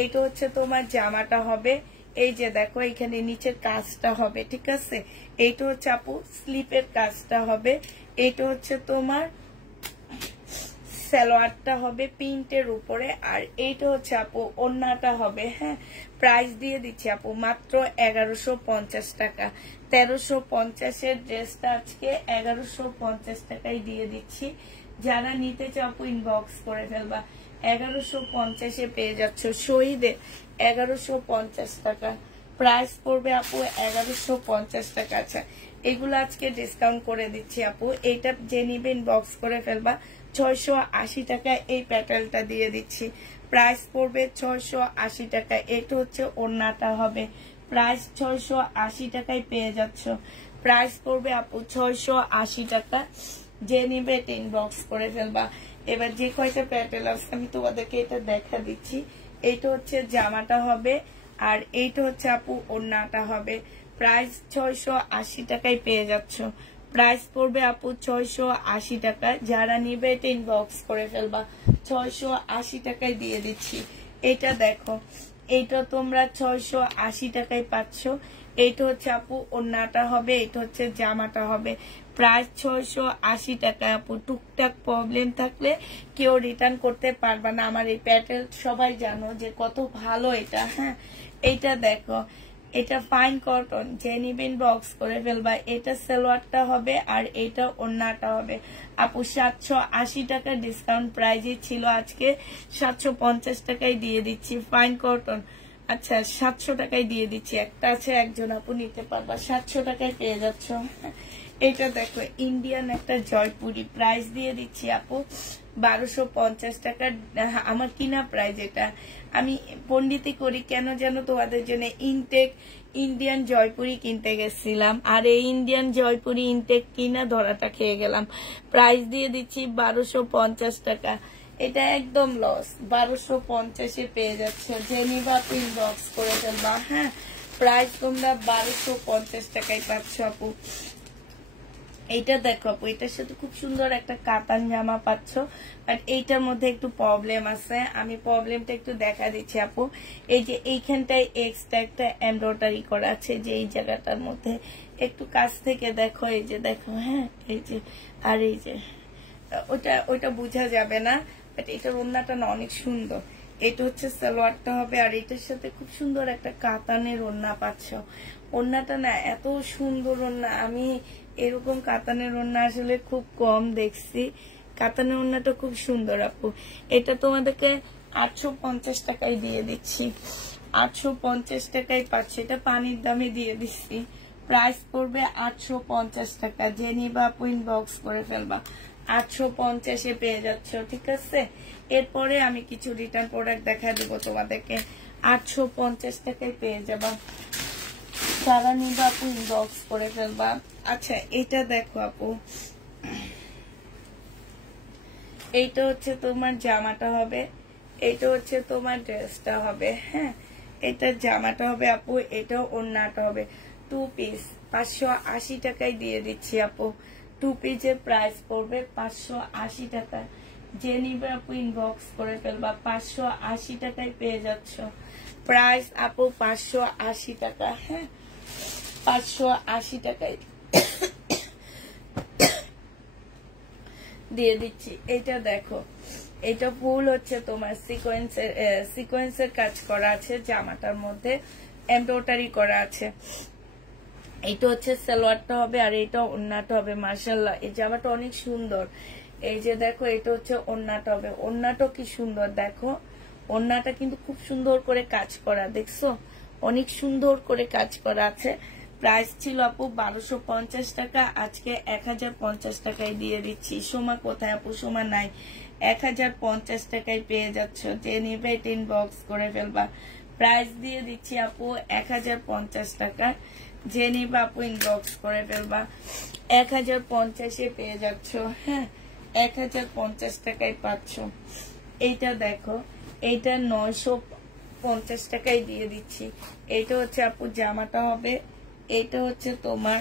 এইটা হচ্ছে তোমার জামাটা হবে, এই যে দেখো এখানে নিচের কাজটা হবে, ঠিক আছে। এইটা হচ্ছে আপু স্লিপের কাজটা হবে। এইটা হচ্ছে তোমার সালোয়ারটা হবে প্রিন্টের উপরে, আর এইটা হচ্ছে আপু ওড়নাটা হবে। হ্যাঁ, প্রাইস দিয়ে দিচ্ছি আপু মাত্র 1150 টাকা। 1350-এর ড্রেসটা আজকে 1150 টাকায় দিয়ে দিচ্ছি। যারা নিতে চাও আপু ইনবক্স করে ফেলবা। 1150-এ পেয়ে যাচ্ছ শহীদে 1150 টাকা। প্রাইস পড়বে আপু 1150 টাকা। আচ্ছা, এগুলো আজকে ডিসকাউন্ট করে দিচ্ছি আপু। এইটা যে নিবে ইনবক্স করে ফেলবা। 680 টাকা এই প্যাটার্নটা দিয়ে দিচ্ছি। প্রাইস পড়বে 680 টাকা। এটা হচ্ছে ওড়নাটা হবে। প্রাইস 680 টাকায় পেয়ে যাচ্ছ। প্রাইস পড়বে আপু 680 টাকা। যে নিবে এটা ইনবক্স করে ফেলবা। এবার যে কয়টা প্যাটার্ন আছে আমি তোমাদেরকে এটা দেখা দিচ্ছি। এইটা হচ্ছে জামাটা হবে, আর এইটা হচ্ছে আপু ওড়নাটা হবে। প্রাইস 680 টাকায় পেয়ে যাচ্ছ। প্রাইস পড়বে আপু 680 টাকা। যারা নিবে এটা ইনবক্স করে ফেলবা। 680 টাকায় দিয়ে দিচ্ছি। এটা দেখো, এইটা তোমরা 680 টাকায় পাচ্ছ। এইটা হচ্ছে আপু ওড়নাটা হবে, এটা হচ্ছে জামাটা হবে। প্রাইস 680 টাকা আপু। টুকটাক প্রবলেম থাকলে কেউ রিটার্ন করতে পারবা না। আমার এই প্যাটার্ন সবাই জানো যে কত ভালো এটা। হ্যাঁ, এইটা দেখো, এটা ফাইন কটন। যে নিবেন বক্স করে ফেলবা। এটা সালোয়ারটা হবে, আর এটা ওড়নাটা হবে আপু। 780 টাকা ডিসকাউন্ট প্রাইজে ছিল, আজকে 750 টাকায় দিয়ে দিচ্ছি। Fine cotton. আচ্ছা, 700 টাকায় দিয়ে দিচ্ছি। একটা আছে, একজন আপু নিতে পারবা। 700 টাকায় পেয়ে যাচ্ছ। এটা দেখো, ইন্ডিয়ান একটা জয়পুরি। প্রাইস দিয়ে দিচ্ছি আপু 1250 টাকা। আমার কিনা প্রাইস এটা। আমি পন্ডিতি করি কেন যেন তোমাদের জন্য ইনটেক ইন্ডিয়ান জয়পুরি কিনতে গেছিলাম, আর এই ইন্ডিয়ান জয়পুরি ইনটেক কিনা ধরাটা খেয়ে গেলাম। প্রাইস দিয়ে দিচ্ছি 1250 টাকা। এটা একদম লস। 1250-এ পেয়ে যাচ্ছে। যে নিবা ইনবক্স করে ফেলবা। হ্যাঁ, প্রাইস তোমরা 1250 টাকায় পাচ্ছ আপু। এইটা দেখো আপু, এটার সাথে খুব সুন্দর একটা কাতান জামা পাচ্ছ, বাট এইটার মধ্যে একটু প্রবলেম আছে। আমি প্রবলেমটা একটু দেখা দিচ্ছি আপু। এই যে এইখানটায় এক্সট্রা একটা এমব্রয়ডারি করা আছে, যে এই জায়গাটার মধ্যে একটু কাছ থেকে দেখো। এই যে দেখো, হ্যাঁ, এই যে, আর এই যে ওইটা বোঝা যাবে না, বাট এটার ওড়নাটা না অনেক সুন্দর। এটা হচ্ছে সালোয়ারটা হবে, আর এটার সাথে খুব সুন্দর একটা কাতানের ওড়না পাচ্ছ। ওড়নাটা না এত সুন্দর ওড়না, আমি এরকম কাতানের ওড়না আসলে খুব কম দেখছি। কাতানের ওড়নাটা খুব সুন্দর আপু। এটা তোমাদেরকে 850 টাকায় দিয়ে দিচ্ছি। 850 টাকায় পাচ্ছি। এটা পানির দামে দিয়ে দিচ্ছি। প্রাইস পড়বে 850 টাকা। যে নিবা আপু ইনবক্স করে ফেলবা। 850-এ পেয়ে যাচ্ছ, ঠিক আছে। এরপরে আমি কিছু রিটার্ন প্রোডাক্ট দেখা দিব তোমাদেরকে। 850 টাকায় পেয়ে যাবা। যারা নিবা আপু ইনবক্স করে ফেলবা। আচ্ছা, এটা দেখো আপু, এইটা হচ্ছে তোমার জামাটা হবে, এইটা হচ্ছে তোমার ড্রেসটা হবে। হ্যাঁ, এটা জামাটা হবে আপু, এটা ওড়নাটা হবে। 2 পিস 580 টাকায় দিয়ে দিচ্ছি আপু। 2 পিসের প্রাইস পড়বে 580 টাকা। যে নিবে আপু ইনবক্স করে ফেলবা। 580 টাকায় পেয়ে যাচ্ছ। প্রাইস আপু 580 টাকা। হ্যাঁ, 580 টাকায় দিয়ে দিচ্ছি। এটা দেখো, এটা ফুল হচ্ছে তোমার সিকোয়েন্সের কাজ করা আছে, জামাটার মধ্যে এমব্রয়ডারি করা আছে। এইটা হচ্ছে সালোয়ারটা হবে, আর এটা ওড়নাটা হবে। মাশাআল্লাহ, এই জামাটা অনেক সুন্দর। এই যে দেখো, এটা হচ্ছে ওড়নাটা হবে। ওড়নাটা কি সুন্দর দেখো। ওড়নাটা কিন্তু খুব সুন্দর করে কাজ করা, দেখছো, অনেক সুন্দর করে কাজ করা আছে। প্রাইস ছিল আপু 1250 টাকা, আজকে 1050 টাকায় দিয়ে দিচ্ছি। সোমা কোথায় আপু? সোমা নাই। 1050 টাকায় পেয়ে যাচ্ছ। যে নিবে ইনবক্স করে ফেলবা। প্রাইস দিয়ে দিচ্ছি আপু 1050 টাকা। যে নিবে আপু ইনবক্স করে ফেলবা। 1050-এ পেয়ে যাচ্ছ। হ্যাঁ, 1050 টাকায় পাচ্ছ। এইটা দেখো, এইটা 950 টাকায় দিয়ে দিচ্ছি। এইটা হচ্ছে আপু জামাটা হবে, এইটা হচ্ছে তোমার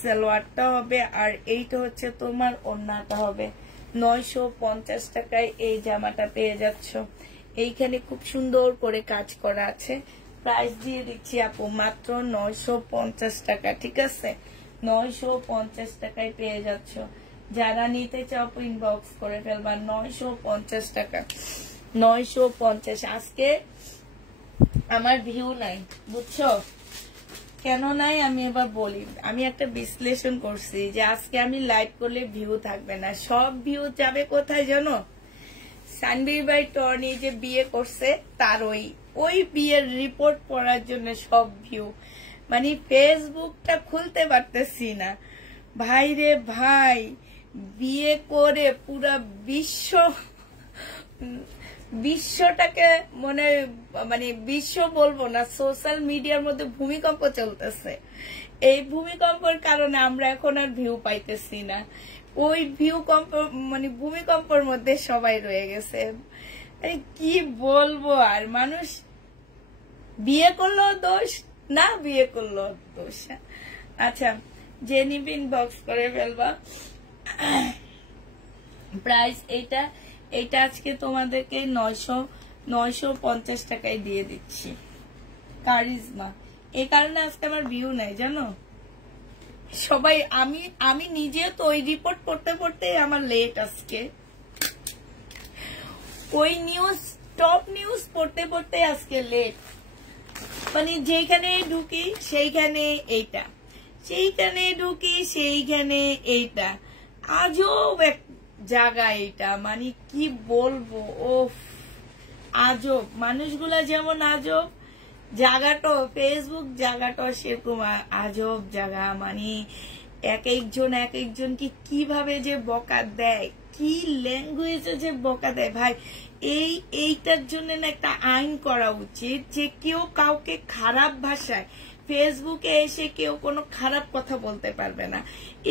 সালোয়ারটা হবে, আর এইটা হচ্ছে তোমার ওড়নাটা হবে। 950 টাকায় এই জামাটা পেয়ে যাচ্ছ। এইখানে খুব সুন্দর করে কাজ করা আছে। প্রাইস দিয়ে দিচ্ছি আপু মাত্র 950 টাকা, ঠিক আছে। 950 টাকায় পেয়ে যাচ্ছ। যারা নিতে চাও ইনবক্স করে ফেলবা। 950 টাকা, 950। আজকে আমার ভিউ নাই, বুঝছো কেন নাই? আমি এবার বলি, আমি একটা বিশ্লেষণ করছি যে আজকে আমি লাইভ করলে ভিউ থাকবে না, সব ভিউ যাবে কোথায় জানো? সানবীর ভাই টর্নি যে বিয়ে করছে তার ওই বিয়ের রিপোর্ট পড়ার জন্য সব ভিউ। মানে ফেসবুকটা খুলতে পারতেছি না ভাই রে ভাই। বিয়ে করে পুরা বিশ্বটাকে মানে বিশ্ব বলবো না, সোশ্যাল মিডিয়ার মধ্যে ভূমিকম্প চলতেছে। এই ভূমিকম্পের কারণে আমরা এখন আর ভিউ পাইতেছি না। ওই ভূমিকম্পের মধ্যে সবাই রয়ে গেছে। কি বলবো আর, মানুষ বিয়ে করলো দোষ না, বিয়ে করলো দোষ। আচ্ছা, যে নিবে ইনবক্স করে ফেলবা। প্রাইস এইটা আজকে তোমাদেরকে 950 টাকায় দিয়ে দিচ্ছি। কারিজমা, এই কারণে আজকে আমার ভিউ নাই জানো সবাই। আমি নিজেও তো ওই রিপোর্ট পড়তে পড়তে আমার লেট আজকে, ওই নিউজ টপ নিউজ পড়তে পড়তে আজকে লেট। মানে যেখানে ঢুকি সেইখানে এইটা, সেইখানে ঢুকি সেইখানে এইটা, আজব এক জায়গা এটা। মানে কি বলবো, ও আজব। মানুষগুলা যেমন আজব, জায়গাটা ফেসবুক জায়গাটা সেরকম আজব জায়গা। মানে এক একজনকে কিভাবে যে বকা দেয়, কি ল্যাঙ্গুয়েজে যে বকা দেয় ভাই। এইটার জন্য না একটা আইন করা উচিত যে কেউ কাউকে খারাপ ভাষায় ফেসবুকে এসে কেউ কোনো খারাপ কথা বলতে পারবে না,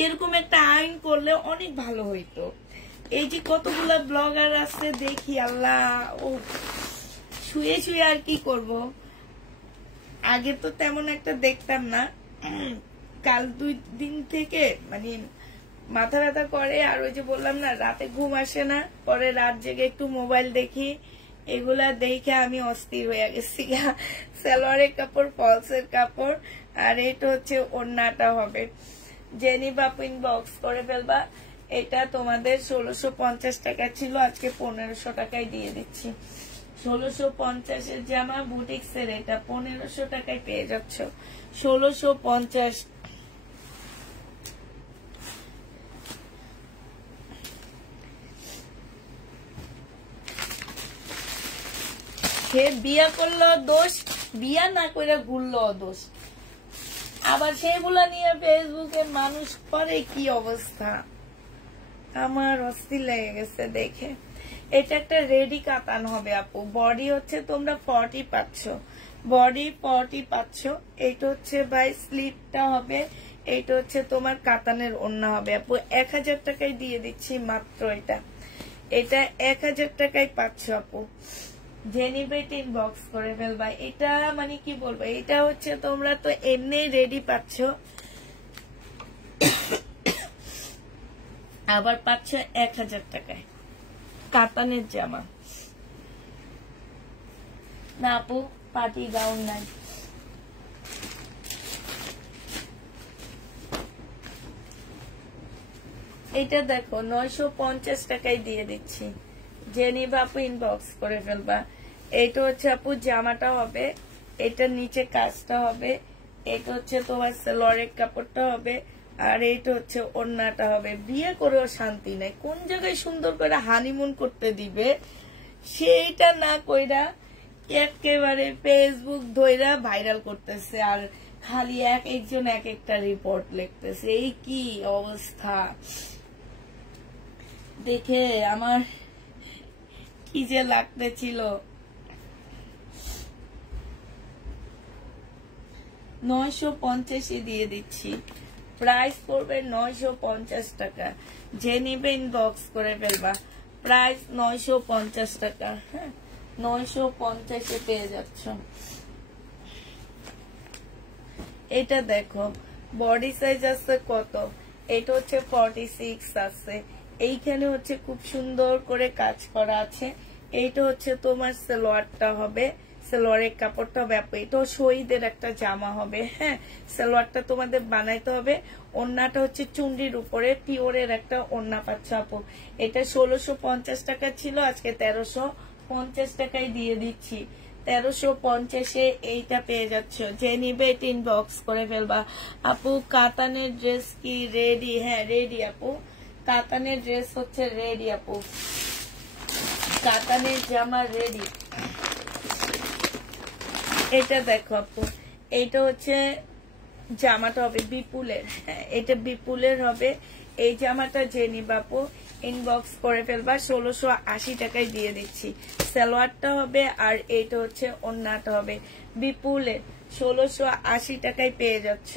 এরকম একটা আইন করলে অনেক ভালো হইতো। এই যে কতগুলা ব্লগার আছে দেখি, আল্লাহ, ও শুয়ে শুয়ে আর কি করব। আগে তো তেমন একটা দেখতাম না, কাল 2 দিন থেকে মানে মাথা ব্যথা করে। আর ওই যে বললাম না, রাতে ঘুম আসে না, পরে রাত জেগে একটু মোবাইল দেখি, এগুলা দেখে আমি অস্থির হয়ে গেছি। সালোয়ারের কাপড়, ফলসের কাপড়, আর এটা হচ্ছে ওড়নাটা হবে। জেনি বাপু ইনবক্স করে ফেলবা। এটা তোমাদের 1650 টাকা ছিল, আজকে 1500 টাকায় দিয়ে দিচ্ছি। 1650 জামা বুটিক্সের, এটা 1500 টাকায় পেয়ে যাচ্ছ। 1650। সে বিয়া করলো দোষ, বিয়া না করে ঘুরলো দোষ। আবার সেগুলা নিয়ে ফেসবুকে মানুষ করে কি অবস্থা, আমার অস্থির লেগে গেছে দেখে। এটা একটা রেডি কাতান হবে আপু। বডি হচ্ছে তোমরা 40 পাচ্ছ, বডি 40 পাচ্ছ। এইটা হচ্ছে ভাই স্লিপটা হবে, এইটা হচ্ছে তোমার কাতানের ওড়না হবে আপু। 1000 টাকায় দিয়ে দিচ্ছি মাত্র। এটা 1000 টাকায় পাচ্ছ আপু। জেনিবেট ইনবক্স করে ফেলবা। এটা মানে কি বলবো, এটা হচ্ছে তোমরা তো এমনি রেডি পাচ্ছ, আবার পাচ্ছ 1000 টাকায় কাতানের জামা। না আপু, পার্টি গাউন নাই। এটা দেখো 950 টাকায় দিয়ে দিচ্ছি। জেনি বাপু ইনবক্স করে ফেলবা। এইটা হচ্ছে আপু জামাটা হবে, এটার নিচে কাজটা হবে, এটা হচ্ছে তোমার সালোয়ারের কাপড়টা হবে, আর এইটা হচ্ছে ওড়নাটা হবে। বিয়ে করেও শান্তি নাই, কোন জায়গায় সুন্দর করে হানিমুন করতে দিবে সেইটা না কইরা একেবারে ফেসবুক ধইরা ভাইরাল করতেছে, আর খালি একজন এক একটা রিপোর্ট লিখতেছে। এই কি অবস্থা দেখে আমার কি যে লাগতেছিল। 950 দিয়ে দিচ্ছি, প্রাইস পড়বে 950 টাকা। যে নিবে ইনবক্স করে ফেলবা। প্রাইস 950 টাকা। হ্যাঁ, 950 পেয়ে যাচ্ছ। এটা দেখো বডি সাইজ আছে কত, এটা হচ্ছে 46 আছে। এইখানে হচ্ছে খুব সুন্দর করে কাজ করা আছে। এইটা হচ্ছে তোমার সালোয়ারটা হবে, সালোয়ারের কাপড়টা হবে আপু। এটাও শহীদের একটা জামা হবে। হ্যাঁ, সালোয়ারটা তোমাদের বানাইতে হবে। ওড়নাটা হচ্ছে চুন্ডির উপরে পিওরের একটা ওড়না পাচ্ছ আপু। এটা 1650 টাকা ছিল, আজকে 1350 টাকায় দিয়ে দিচ্ছি। 1350-এ এইটা পেয়ে যাচ্ছ। যে নিবে এটা ইনবক্স করে ফেলবা আপু। কাতানের ড্রেস কি রেডি? হ্যাঁ রেডি আপু, কাতানের ড্রেস হচ্ছে রেডি আপু, কাতানের জামা রেডি। এটা দেখো আপু, এইটা হচ্ছে জামাটা হবে বিপুলের। হ্যাঁ, এটা বিপুলের হবে। এই জামাটা যে নিবা আপু ইনবক্স করে ফেলবা, 1680 টাকায় দিয়ে দিচ্ছি। সালোয়ারটা হবে আর এইটা হচ্ছে ওড়নাটা হবে বিপুলের। 1680 টাকায় পেয়ে যাচ্ছ।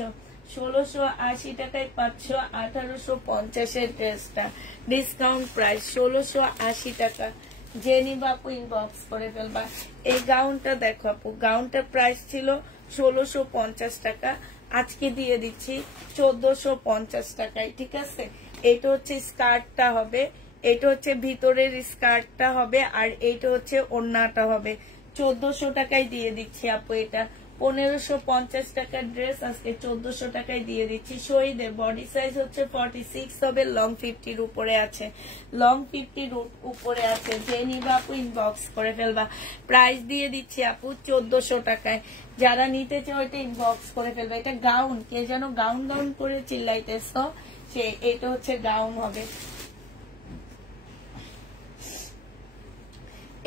1680 টাকায় পাচ্ছ 1850-এর ড্রেসটা। ডিসকাউন্ট প্রাইস 1680 টাকা। যে নিবা আপু ইনবক্স করে ফেলবা। এই গাউনটা দেখো আপু, গাউনটার প্রাইস ছিল 1650 টাকা, আজকে দিয়ে দিচ্ছি 1450 টাকায়। ঠিক আছে, এটা হচ্ছে স্কার্টটা হবে, এটা হচ্ছে ভিতরের স্কার্টটা হবে, আর এইটা হচ্ছে ওড়নাটা হবে। 1400 টাকায় দিয়ে দিচ্ছি আপু। এটা 1550 টাকার ড্রেস, আজকে 1400 টাকায় দিয়ে দিচ্ছি। শহীদের বডি সাইজ হচ্ছে 46 হবে, লং 50-র উপরে আছে, লং 50-র উপরে আছে। যে নিবা আপু ইনবক্স করে ফেলবা। প্রাইস দিয়ে দিচ্ছি আপু 1400 টাকায়। যারা নিতে চাও এটা ইনবক্স করে ফেলবা। এটা গাউন, কে যেন গাউন গাউন করে চিল্লাইতেছ, সে এটা হচ্ছে গাউন হবে।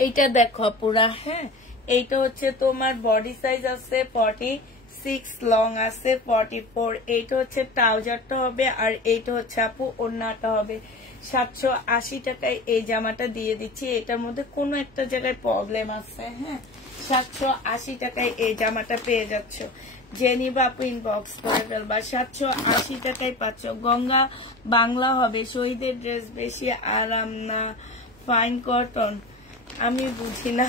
এইটা দেখো পুরা। হ্যাঁ, এইটা হচ্ছে তোমার বডি সাইজ আছে 46, লং আছে 44। এইটা হচ্ছে ট্রাউজারটা হবে, আর এইটা হচ্ছে আপু ওড়নাটা হবে। 780 টাকায় এই জামাটা দিয়ে দিচ্ছি। এটার মধ্যে কোনো একটা জায়গায় প্রবলেম আছে। হ্যাঁ, 780 টাকায় এই জামাটা পেয়ে যাচ্ছ। যে নিবা আপু ইনবক্স করে ফেলবা। 780 টাকায় পাচ্ছ। গঙ্গা বাংলা হবে। শহীদের ড্রেস বেশি আরাম না ফাইন কটন? আমি বুঝি না,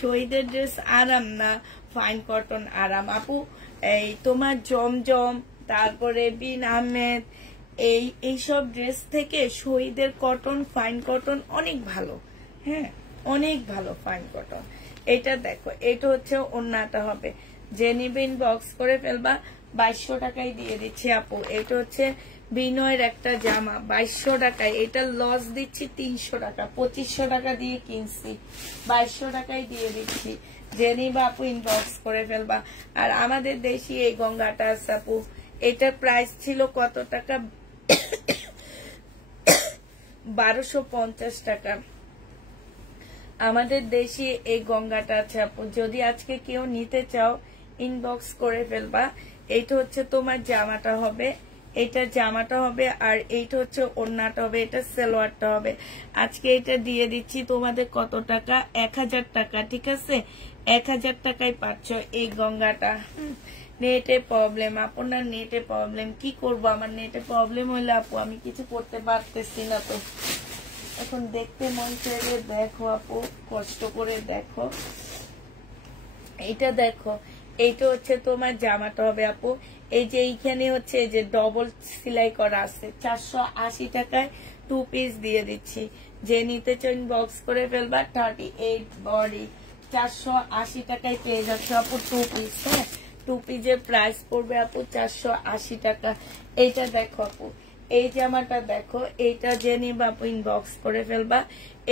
শহীদের ড্রেস আরাম না ফাইন কটন আরাম? আপু এই তোমার জমজম, তারপরে বিন আহমেদ, এইসব ড্রেস থেকে শহীদের কটন ফাইন কটন অনেক ভালো। হ্যাঁ, অনেক ভালো ফাইন কটন। এটা দেখো, এটা হচ্ছে ওড়নাটা হবে। যে নিবে ইনবক্স করে ফেলবা। 2200 টাকায় দিয়ে দিচ্ছি আপু। এটা হচ্ছে বিনয়ের একটা জামা, 2200 টাকায়। এটা লস দিচ্ছি 300 টাকা, 2500 টাকা দিয়ে কিনছি, 2200 টাকায় দিয়ে দিচ্ছি। যে নিবা আপু ইনবক্স করে ফেলবা। আর আমাদের দেশি এই গঙ্গাটা আছে আপু, এটার প্রাইস ছিল কত টাকা? 1250 টাকা। আমাদের দেশি এই গঙ্গাটা আছে আপু, যদি আজকে কেউ নিতে চাও ইনবক্স করে ফেলবা। এইটা হচ্ছে তোমার জামাটা হবে, এইটা জামাটা হবে, আর এইটা হচ্ছে ওড়নাটা হবে, এটা সালোয়ারটা হবে। আজকে এটা দিয়ে দিচ্ছি তোমাদের কত টাকা? 1000 টাকা। ঠিক আছে, 1000 টাকায় পাচ্ছ এই গঙ্গাটা। নেটে প্রবলেম, আপনার নেটে প্রবলেম, কি করবো? আমার নেটে প্রবলেম হইলে আপু আমি কিছু করতে পারতেছি না। তো এখন দেখতে মন চাইলে দেখো আপু, কষ্ট করে দেখো। এইটা দেখো, এইটা হচ্ছে তোমার জামাটা হবে আপু। এই যে এইখানে হচ্ছে যে ডবল সেলাই করা আছে। 480 টাকায় 2 পিস দিয়ে দিচ্ছি। যে নিতে চান বক্স করে ফেলবা। 38 বডি, 480 টাকায় পেয়ে যাচ্ছে আপু 2 পিস। হ্যাঁ, 2 পিসের প্রাইস পড়বে আপু 480 টাকা। এইটা দেখো আপু, এই জামাটা দেখো, এইটা যে নিবা আপু ইনবক্স করে ফেলবা।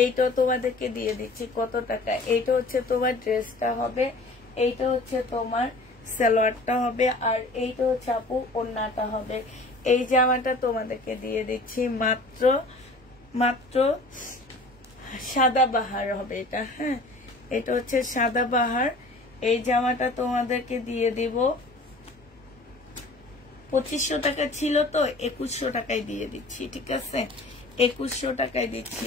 এইটাও তোমাদেরকে দিয়ে দিচ্ছি কত টাকা? এইটা হচ্ছে তোমার ড্রেসটা হবে, এইটা হচ্ছে তোমার সালোয়ারটা হবে, আর এইটা হচ্ছে আপু ওড়নাটা হবে। এই জামাটা তোমাদেরকে দিয়ে দিচ্ছি মাত্র সাদা বাহার হবে এটা। হ্যাঁ, এটা হচ্ছে সাদা বাহার। এই জামাটা তোমাদেরকে দিয়ে দিব 2500 টাকা ছিল তো, 2100 টাকায় দিয়ে দিচ্ছি। ঠিক আছে, 2100 টাকায় দিচ্ছি।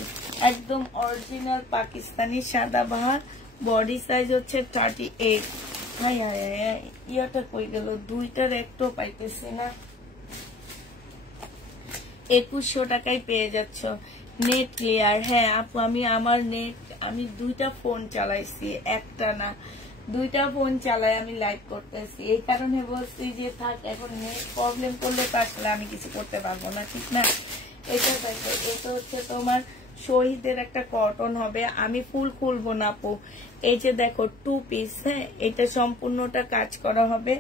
একদম অরিজিনাল পাকিস্তানি সাদা বাহার। বডি সাইজ হচ্ছে 38। হাই হাই হাই, ইয়াটা কই গেল? দুইটার একটু পাইতেছি না। 2100 টাকায় পেয়ে যাচ্ছ। Net clear? হ্যাঁ আপু, আমার নেট, আমি 2টা ফোন চালাইছি, একটা না, 2টা ফোন চালাই আমি লাইভ করতেছি। এই কারণে বলছি যে থাক, এখন নেট প্রবলেম করলে তো আসলে আমি কিছু করতে পারবো না, ঠিক না? এটা দেখো, এটা হচ্ছে তোমার শহীদের একটা কটন হবে, আমি ফুল খুলবো না আপু। এই যে দেখো 2 পিস, হ্যাঁ এটা সম্পূর্ণটা কাজ করা হবে,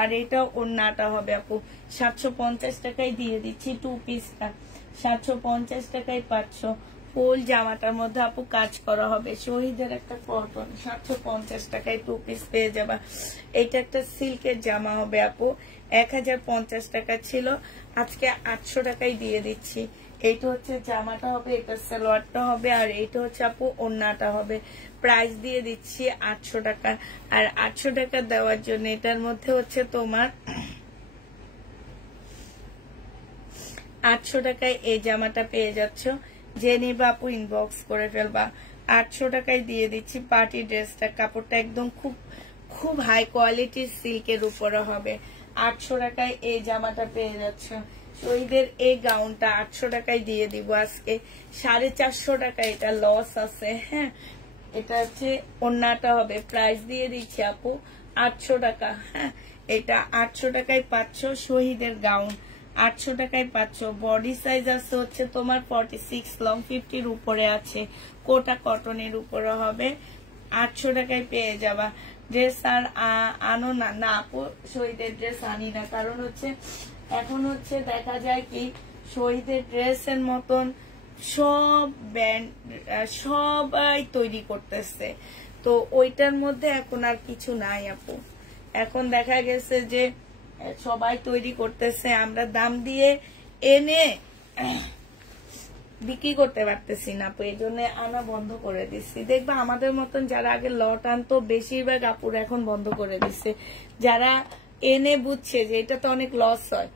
আর এটা ওড়নাটা হবে আপু। 750 টাকায় দিয়ে দিচ্ছি 2 পিসটা, 750 টাকায় পাচ্ছ। ফুল জামাটার মধ্যে আপু কাজ করা হবে, শহীদের একটা কটন, 750 টাকায় 2 পিস পেয়ে যাবা। এটা একটা সিল্কের জামা হবে আপু, 1050 টাকা ছিল, আজকে 800 টাকায় দিয়ে দিচ্ছি। এইটা হচ্ছে জামাটা হবে, এটা সালোয়ারটা হবে, আর এইটা হচ্ছে আপু ওড়নাটা হবে। প্রাইস দিয়ে দিচ্ছি 800 টাকা। আর 800 টাকা দেওয়ার জন্য এটার মধ্যে হচ্ছে তোমার 800 টাকায় এই জামাটা পেয়ে যাচ্ছ। যে নিবা আপু ইনবক্স করে ফেলবা। 800 টাকায় দিয়ে দিচ্ছি পার্টি ড্রেসটা, কাপড়টা একদম খুব খুব হাই কোয়ালিটির সিল্কের উপরে হবে। 800 টাকায় এই জামাটা পেয়ে যাচ্ছ। শহীদের এই গাউনটা 800 টাকায় দিয়ে দিব আজকে। 450 টাকা এটা লস আছে, হ্যাঁ এটা হচ্ছে ওড়নাটা হবে। প্রাইস দিয়ে দিচ্ছি আপু 800 টাকা, হ্যাঁ এটা 800 টাকায় পাচ্ছ। শহীদের গাউন 800 টাকায় পাচ্ছ। বডি সাইজ আছে হচ্ছে তোমার 46, লং 50-র উপরে আছে, কোটা কটনের উপরে হবে। 800 টাকায় পেয়ে যাবা। ড্রেস আর আনো না? না আপু শহীদের ড্রেস আনি না, কারণ হচ্ছে এখন হচ্ছে দেখা যায় কি শহীদের ড্রেসের মতন সব ব্যান্ড সবাই তৈরি করতেছে, তো ওইটার মধ্যে এখন আর কিছু নাই আপু। এখন দেখা গেছে যে সবাই তৈরি করতেছে, আমরা দাম দিয়ে এনে বিক্রি করতে পারতেছি না আপু, এই জন্য আনা বন্ধ করে দিচ্ছি। দেখবা আমাদের মতন যারা আগে লট আনতো বেশিরভাগ আপুর এখন বন্ধ করে দিচ্ছে। যারা এনে বুঝছে যে এটা তো অনেক লস হয়,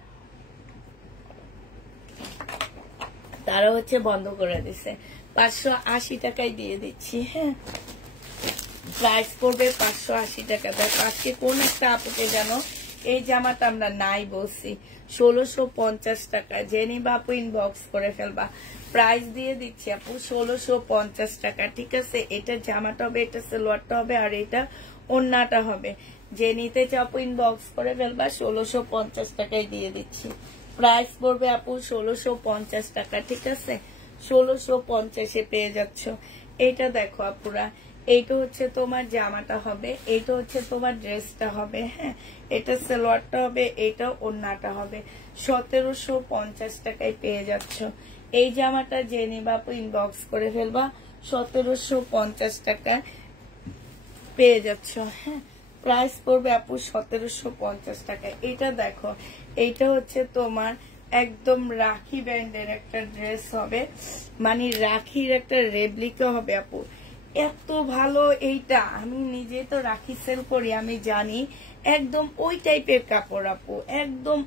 তারা হচ্ছে বন্ধ করে দিচ্ছে। 580 টাকায় দিয়ে দিচ্ছি, হ্যাঁ প্রাইস পড়বে 580 টাকা। দেখো আজকে কোন একটা আপুকে জানো এই জামাটা আমরা নাই বলছি, 1650 টাকা। যে নিবা আপু ইনবক্স করে ফেলবা। প্রাইস দিয়ে দিচ্ছি আপু 1650 টাকা, ঠিক আছে। এটা জামাটা হবে, এটা সালোয়ারটা হবে, আর এটা ওড়নাটা হবে। যে নিতে চাও আপু ইনবক্স করে ফেলবা। 1650 টাকায় দিয়ে দিচ্ছি। প্রাইস পড়বে আপু 1650 টাকা, ঠিক আছে। 1650-এ পেয়ে যাচ্ছ। এইটা দেখো আপুরা, এইটা হচ্ছে তোমার জামাটা হবে, এইটা হচ্ছে তোমার ড্রেসটা হবে, হ্যাঁ এটা সালোয়ারটা হবে, এটা ওড়নাটা হবে। 1750 টাকায় পেয়ে যাচ্ছ। এই জামাটা যে নিবা আপু ইনবক্স করে ফেলবা। 1750 টাকা পেয়ে যাচ্ছ, হ্যাঁ প্রাইস পড়বে আপু 1750 টাকা। এটা দেখো, এইটা হচ্ছে তোমার একদম রাখি ব্র্যান্ডের একটা ড্রেস হবে, মানে রাখির একটা রেপ্লিকা হবে আপু। এত ভালো এইটা, আমি নিজে তো রাখি সেল করি, আমি জানি একদম ওই টাইপের কাপড় আপু, একদম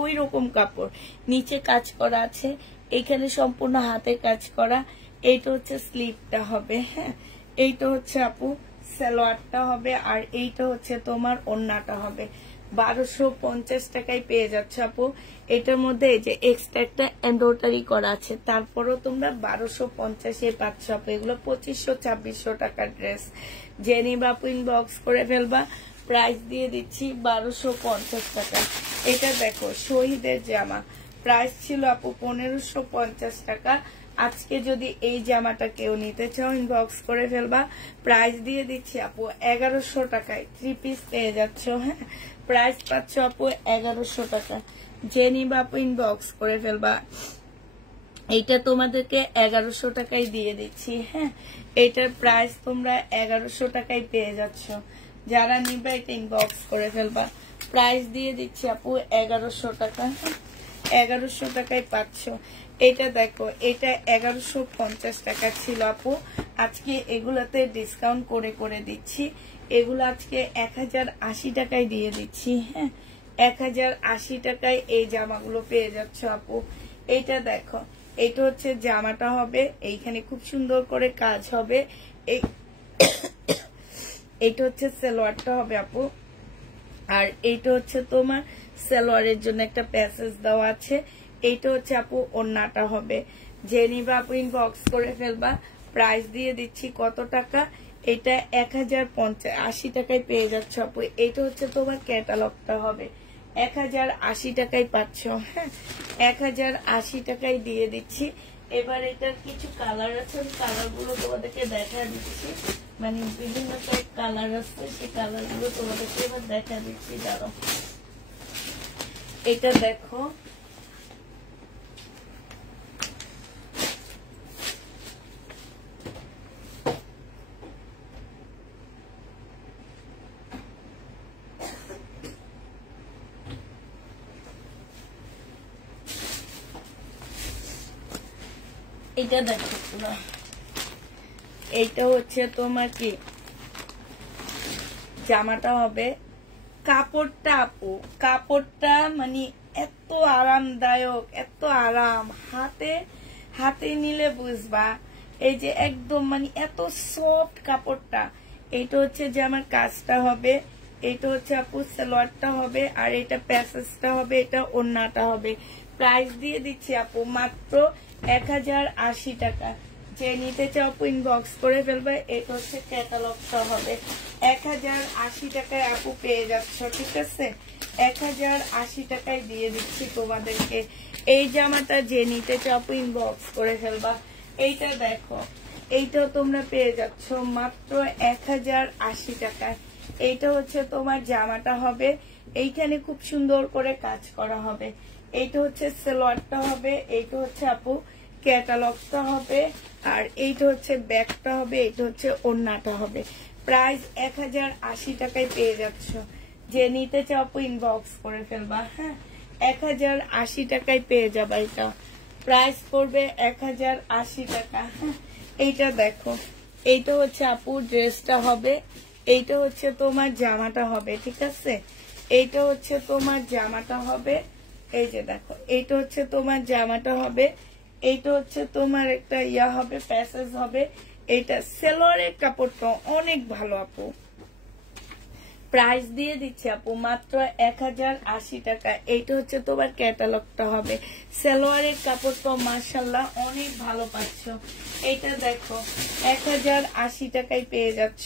ওই রকম কাপড়। নিচে কাজ করা আছে, এখানে সম্পূর্ণ হাতে কাজ করা। এইটা হচ্ছে স্লিভটা হবে, হ্যাঁ এইটা হচ্ছে আপু সালোয়ারটা হবে, আর এইটা হচ্ছে তোমার ওড়নাটা হবে। 1250 টাকায় পেয়ে যাচ্ছে আপু। এটার মধ্যে এই যে এক্সট্রা একটা এমব্রয়ডারি করা আছে, তারপরও তোমরা 1250-এ পাচ্ছ আপু। এগুলো 2500-2600 টাকার ড্রেস। যে নিবা আপু ইনবক্স করে ফেলবা। প্রাইস দিয়ে দিচ্ছি 1250 টাকা। এটা দেখো শহীদের জামা, প্রাইস ছিল আপু 1550 টাকা। আজকে যদি এই জামাটা কেউ নিতে চাও ইনবক্স করে ফেলবা। প্রাইস দিয়ে দিচ্ছি আপু 1100 টাকায় 3 পিস পেয়ে যাচ্ছ, হ্যাঁ প্রাইস পাচ্ছ আপু 1100 টাকা। যে নিবা আপু ইনবক্স করে ফেলবা। এইটা তোমাদেরকে 1100 টাকায় দিয়ে দিচ্ছি, হ্যাঁ এটার প্রাইস তোমরা 1100 টাকায় পেয়ে যাচ্ছ। যারা নিবা এটা ইনবক্স করে ফেলবা। প্রাইস দিয়ে দিচ্ছি আপু 1100 টাকা, 1100 টাকায় পাচ্ছ। এটা দেখো, এটা 1150 টাকা ছিল আপু, আজকে এগুলাতে ডিসকাউন্ট করে দিচ্ছি। এগুলো আজকে 1080 টাকায় দিয়ে দিচ্ছি, হ্যাঁ 1080 টাকায় এই জামাগুলো পেয়ে যাচ্ছ আপু। এইটা দেখো, এটা হচ্ছে জামাটা হবে, এইখানে খুব সুন্দর করে কাজ হবে। এইটা হচ্ছে সালোয়ারটা হবে আপু, আর এইটা হচ্ছে তোমার সালোয়ারের জন্য একটা প্যাসেজ দেওয়া আছে। এইটা হচ্ছে আপু ওড়নাটা হবে। যে নিবা আপু ইনবক্স করে ফেলবা। প্রাইস দিয়ে দিচ্ছি কত টাকা, এটা 1080 টাকায় পেয়ে যাচ্ছ আপু। এইটা হচ্ছে তোমার ক্যাটালগটা হবে, 1080 টাকায় পাচ্ছ, হ্যাঁ 1080 টাকায় দিয়ে দিচ্ছি। এবার এটার কিছু কালার আছে, কালার গুলো তোমাদেরকে দেখা দিচ্ছি, মানে বিভিন্ন টাইপ কালার আছে, সেই কালার গুলো তোমাদেরকে এবার দেখা দিচ্ছি। দাঁড়াও, এটা দেখো, এটা দেখো তোমরা, এইটা হচ্ছে তোমার কি জামাটা হবে, কাপড়টা আপু কাপড়টা মানে এত আরামদায়ক, এত আরাম, হাতে হাতে নিলে বুঝবা। এই যে একদম মানে এত সফট কাপড়টা। এইটা হচ্ছে যে আমার কাজটা হবে, এইটা হচ্ছে আপু সালোয়ারটা হবে, আর এটা প্যাসেজটা হবে, এটা ওড়নাটা হবে। প্রাইস দিয়ে দিচ্ছি আপু মাত্র 1080 টাকা। যে নিতে চাও আপু ইনবক্স করে ফেলবে। এটা হচ্ছে ক্যাটালগটা হবে, 1080 টাকায় আপু পেয়ে যাচ্ছ, ঠিক আছে? 1080 টাকায় দিয়ে দিচ্ছি তোমাদেরকে এই জামাটা। যে নিতে চাও আপু ইনবক্স করে ফেলবা। এইটা দেখো, এইটাও তোমরা পেয়ে যাচ্ছ মাত্র 1080 টাকায়। এইটা হচ্ছে তোমার জামাটা হবে, এইখানে খুব সুন্দর করে কাজ করা হবে। এইটা হচ্ছে সালোয়ারটা হবে, এইটা হচ্ছে আপু ক্যাটালগটা হবে, আর এইটা হচ্ছে ব্যাগটা হবে, এইটা হচ্ছে ওড়নাটা হবে। প্রাইস 1080 টাকায় পেয়ে যাচ্ছ। যে নিতে চাও আপু ইনবক্স করে ফেলবা। হ্যাঁ, 1080 টাকায় পেয়ে যাবা। এটা প্রাইস পড়বে 1080 টাকা। হ্যাঁ, এইটা দেখো, এইটা হচ্ছে আপু ড্রেসটা হবে, এইটা হচ্ছে তোমার জামাটা হবে, ঠিক আছে? এইটা হচ্ছে তোমার জামাটা হবে, এই যে দেখো, এইটা হচ্ছে তোমার জামাটা হবে, এইটা হচ্ছে তোমার একটা ইয়া হবে, প্যাসেজ হবে। এইটা সেলোয়ারের কাপড়টা অনেক ভালো আপু। প্রাইস দিয়ে দিচ্ছি আপু মাত্র 1080 টাকা। এইটা হচ্ছে তোমার ক্যাটালগটা হবে, সালোয়ারের কাপড়টা মাশাআল্লাহ অনেক ভালো পাচ্ছ। এইটা দেখো 1080 টাকায় পেয়ে যাচ্ছ।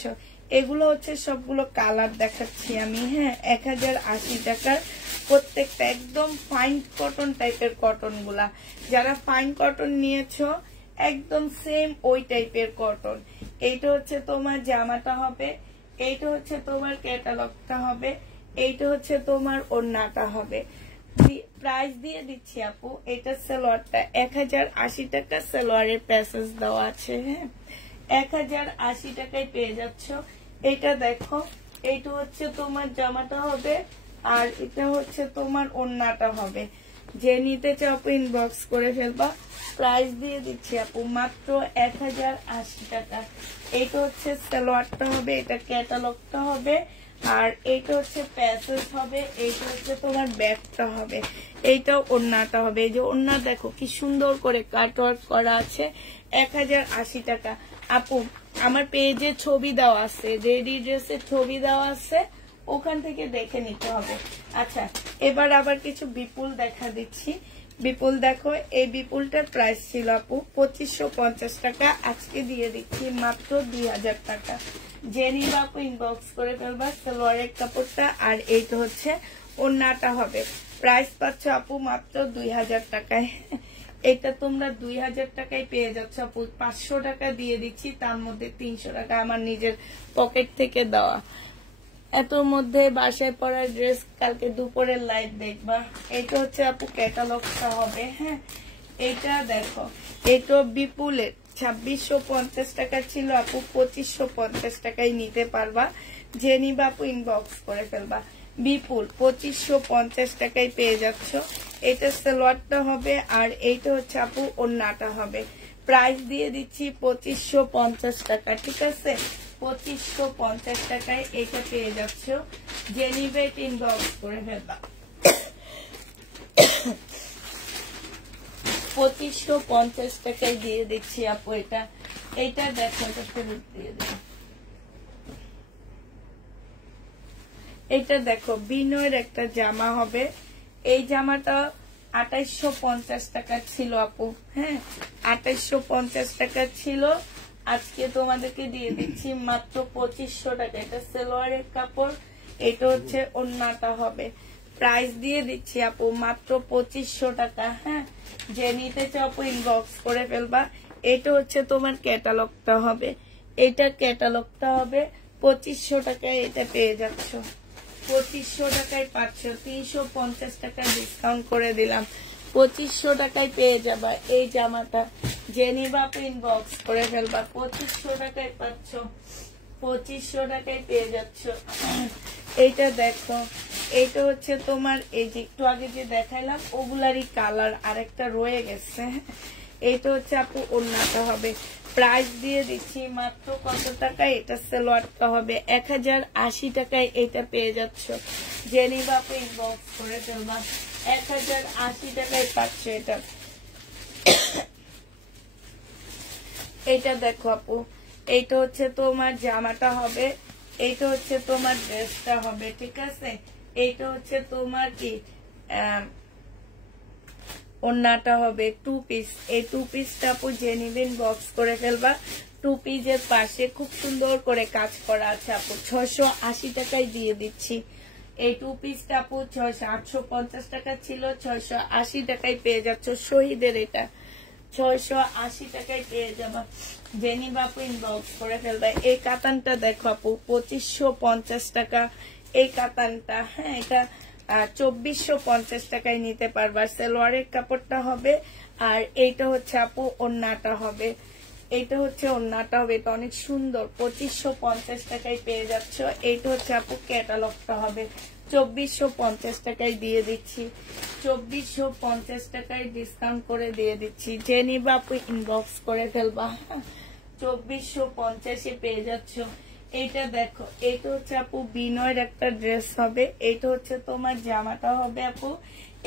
এগুলো হচ্ছে সবগুলো কালার দেখাচ্ছি আমি। হ্যাঁ, 1080 টাকার প্রত্যেকটা একদম ফাইন কটন টাইপের কটন গুলা। যারা ফাইন কটন নিয়েছো একদম সেম ওই টাইপের কটন। এইটা হচ্ছে তোমার জামাটা হবে, এইটা হচ্ছে তোমার ক্যাটালগটা হবে, এইটা হচ্ছে তোমার ওড়নাটা হবে। প্রাইস দিয়ে দিচ্ছি আপু, এটা সালোয়ারটা 1080 টাকা, সালোয়ারের প্যাসেজ দেওয়া আছে। হ্যাঁ, 1080 টাকায় পেয়ে যাচ্ছ। এটা দেখো, এইটা হচ্ছে তোমার জামাটা হবে, আর এটা হচ্ছে তোমার ওড়নাটা হবে। যে নিতে চাও আপু ইনবক্স করে ফেলবা। প্রাইস দিয়ে দিচ্ছি আপু মাত্র 1080 টাকা। এইটা হচ্ছে সালোয়ারটা হবে, এটা ক্যাটালগটা হবে, আর এইটা হচ্ছে প্যাসেজ হবে, এইটা হচ্ছে তোমার ব্যাগটা হবে, এইটাও ওড়নাটা হবে। এই যে ওড়না দেখো কি সুন্দর করে কাটওয়ার্ক করা আছে। 1080 টাকা আপু। আমার পেজে ছবি দেওয়া আছে, রেডি ড্রেসের ছবি দেওয়া আছে, ওখান থেকে দেখে নিতে হবে। আচ্ছা, এবার আবার কিছু বিপুল দেখা দিচ্ছি। বিপুল দেখো, এই বিপুলটার প্রাইস ছিল আপু 2550 টাকা, আজকে দিয়ে দিচ্ছি মাত্র 2000 টাকা। যে নিবা আপু ইনবক্স করে ফেলবা। সালোয়ারের কাপড়টা আর এইটা হচ্ছে ওড়নাটা হবে। প্রাইস পাচ্ছ আপু মাত্র 2000 টাকায়। এটা তোমরা 2000 টাকায় পেয়ে যাচ্ছ আপু। 500 টাকা দিয়ে দিচ্ছি, তার মধ্যে 300 টাকা আমার নিজের পকেট থেকে দেওয়া। এতর মধ্যে বাসায় পরার ড্রেস কালকে দুপুরের লাইভ দেখবা। এটা হচ্ছে আপু ক্যাটালগটা হবে। হ্যাঁ, এটা দেখো, এটা বিপুলের 2650 টাকা ছিল আপু, 2550 টাকায় নিতে পারবা। যে নিবা আপু ইনবক্স করে ফেলবা। বিপুল 2550 টাকায় পেয়ে যাচ্ছ। এটা সালোয়ারটা হবে, আর এইটা হচ্ছে আপু ওড়নাটা হবে। প্রাইস দিয়ে দিচ্ছি 2550 টাকা, ঠিক আছে? 2550 টাকায় এটা পেয়ে যাচ্ছ। যে নিবে ইনবক্স করে ফেলবা। 2550 টাকায় দিয়ে দিচ্ছি আপু এটা। এইটা দেখো, এটা ফেরত দিয়ে দেব। এটা দেখো, বিনয়ের একটা জামা হবে। এই জামাটা 2850 টাকা ছিল আপু। হ্যাঁ, 2850 টাকা ছিল, আজকে তোমাদেরকে দিয়ে দিচ্ছি মাত্র 2500 টাকা। এটা সালোয়ারের কাপড়, এটা হচ্ছে ওড়নাটা হবে। প্রাইস দিয়ে দিচ্ছি আপু মাত্র 2500 টাকা। হ্যাঁ, যে নিতে চাও আপু ইনবক্স করে ফেলবা। এটা হচ্ছে তোমার ক্যাটালগটা হবে, এটা ক্যাটালগটা হবে 2500 টাকায় এটা পেয়ে যাচ্ছ। 2500 টাকায় পাচ্ছ, 350 টাকা ডিসকাউন্ট করে দিলাম, 2500 টাকায় পেয়ে যাবা এই জামাটা। যে নিবা আপু ইনবক্স করে ফেলবা। 2500 টাকায় পাচ্ছ, 2500 টাকায় পেয়ে যাচ্ছ। এইটা দেখো, এইটা হচ্ছে তোমার এই যে একটু আগে যে দেখাইলাম ওগুলারই কালার আরেকটা রয়ে গেছে। এইটা হচ্ছে আপু ওড়নাটা হবে। প্রাইস দিয়ে দিচ্ছি মাত্র কত টাকায়, এটা সালোয়ারটা হবে 1080 টাকায় এটা পেয়ে যাচ্ছ। যে নিবা আপু ইনবক্স করে ফেলবা। 1080 টাকায় পাচ্ছ এটা। এইটা দেখো আপু, এইটা হচ্ছে তোমার জামাটা হবে, এইটা হচ্ছে তোমার ড্রেসটা হবে, ঠিক আছে। এইটা হচ্ছে তোমার কি ওড়নাটা হবে 2 পিস। এই 2 পিসটা আপু যে নিবেন বক্স করে ফেলবা। 2 পিসের পাশে খুব সুন্দর করে কাজ করা আছে আপু, 680 টাকায় দিয়ে দিচ্ছি। এই 2 পিসটা আপু 850 টাকা ছিল, 680 টাকায় পেয়ে যাচ্ছ। শহীদের এটা 680 টাকায় পেয়ে যাবা। জেনি বাপু ইনবক্স করে ফেলবে। এই কাতানটা দেখো আপু 2550 টাকা এই কাতানটা। হ্যাঁ, এটা 2450 টাকায় নিতে পারবা। সালোয়ারের কাপড়টা হবে আর এইটা হচ্ছে আপু ওড়নাটা হবে, এইটা হচ্ছে ওড়নাটা হবে। এটা অনেক সুন্দর, 2550 টাকায় পেয়ে যাচ্ছ। এইটা হচ্ছে আপু ক্যাটালগটা হবে, 2450 টাকায় দিয়ে দিচ্ছি। 2450 টাকায় ডিসকাউন্ট করে দিয়ে দিচ্ছি। যে নিবা আপু ইনবক্স করে ফেলবা। 2450 পেয়ে যাচ্ছ। এইটা দেখো, এইটা হচ্ছে আপু বিনয়ের একটা ড্রেস হবে, এইটা হচ্ছে তোমার জামাটা হবে আপু,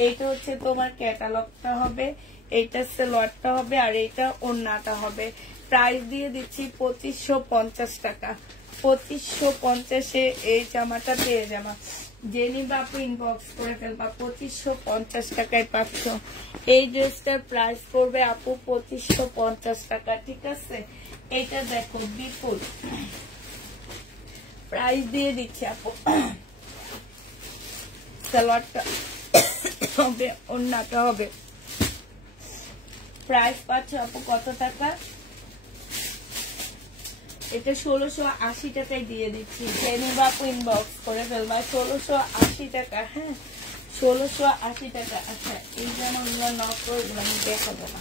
এইটা হচ্ছে তোমার ক্যাটালগটা হবে, এইটা সালোয়ারটা হবে আর এইটা ওড়নাটা হবে। প্রাইস দিয়ে দিচ্ছি 2550 টাকা। 2550 এই জামাটা পেয়ে যাবা। যে নিবা আপু ইনবক্স করে ফেলবা। 2550 টাকায় পাচ্ছ। এই ড্রেসটার প্রাইস পড়বে আপু 2550 টাকা, ঠিক আছে। এইটা দেখো বিপুল, প্রাইস দিয়ে দিচ্ছি আপু। সালোয়ারটা হবে, ওড়নাটা হবে। প্রাইস পাচ্ছ আপু কত টাকা, এটা 1680 টাকায় দিয়ে দিচ্ছি। জেনে বাপু ইনবক্স করে ফেলবা। 1680 টাকা। হ্যাঁ, 1680 টাকা। আচ্ছা, এই জামাগুলো নক করে আমি দেখাবো না,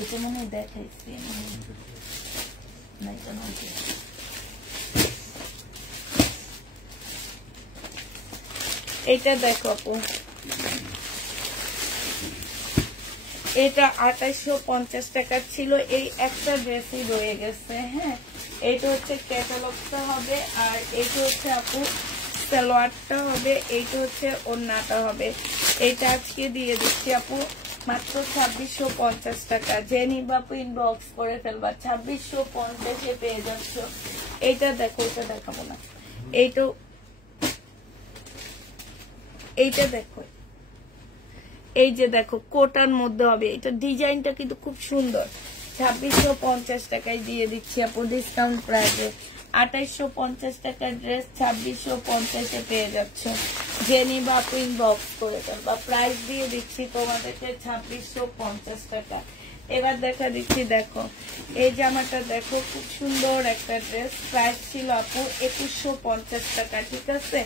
এটা মনে হয় দেখাইছি। এটা দেখো আপু, এটা 2850 টাকা ছিল। এই একটা ড্রেসই রয়ে গেছে। হ্যাঁ, এইটা হচ্ছে ক্যাটালগটা হবে আর এইটা হচ্ছে আপু সালোয়ারটা হবে, এইটা হচ্ছে ওড়নাটা হবে। এইটা আজকে দিয়ে দিচ্ছি আপু মাত্র 2650 টাকা। যে নিবা আপু ইনবক্স করে ফেলবা। 2650 পেয়ে যাচ্ছ। এইটা দেখো, এটা দেখাবো না। এইটা দেখো, এই যে দেখো কোটার মধ্যে হবে, এটা ডিজাইনটা কিন্তু খুব সুন্দর। 2650 টাকায় দিয়ে দিচ্ছি আপু ডিসকাউন্ট প্রাইসে। 2850 টাকার ড্রেস 2650 পেয়ে যাচ্ছ। যে নিবা আপু ইনবক্স করে ফেলবা। প্রাইস দিয়ে দিচ্ছি তোমাদেরকে 2650 টাকা। এবার দেখা দিচ্ছি, দেখো এই জামাটা দেখো, খুব সুন্দর একটা ড্রেস। প্রাইস ছিল আপু 2150 টাকা, ঠিক আছে।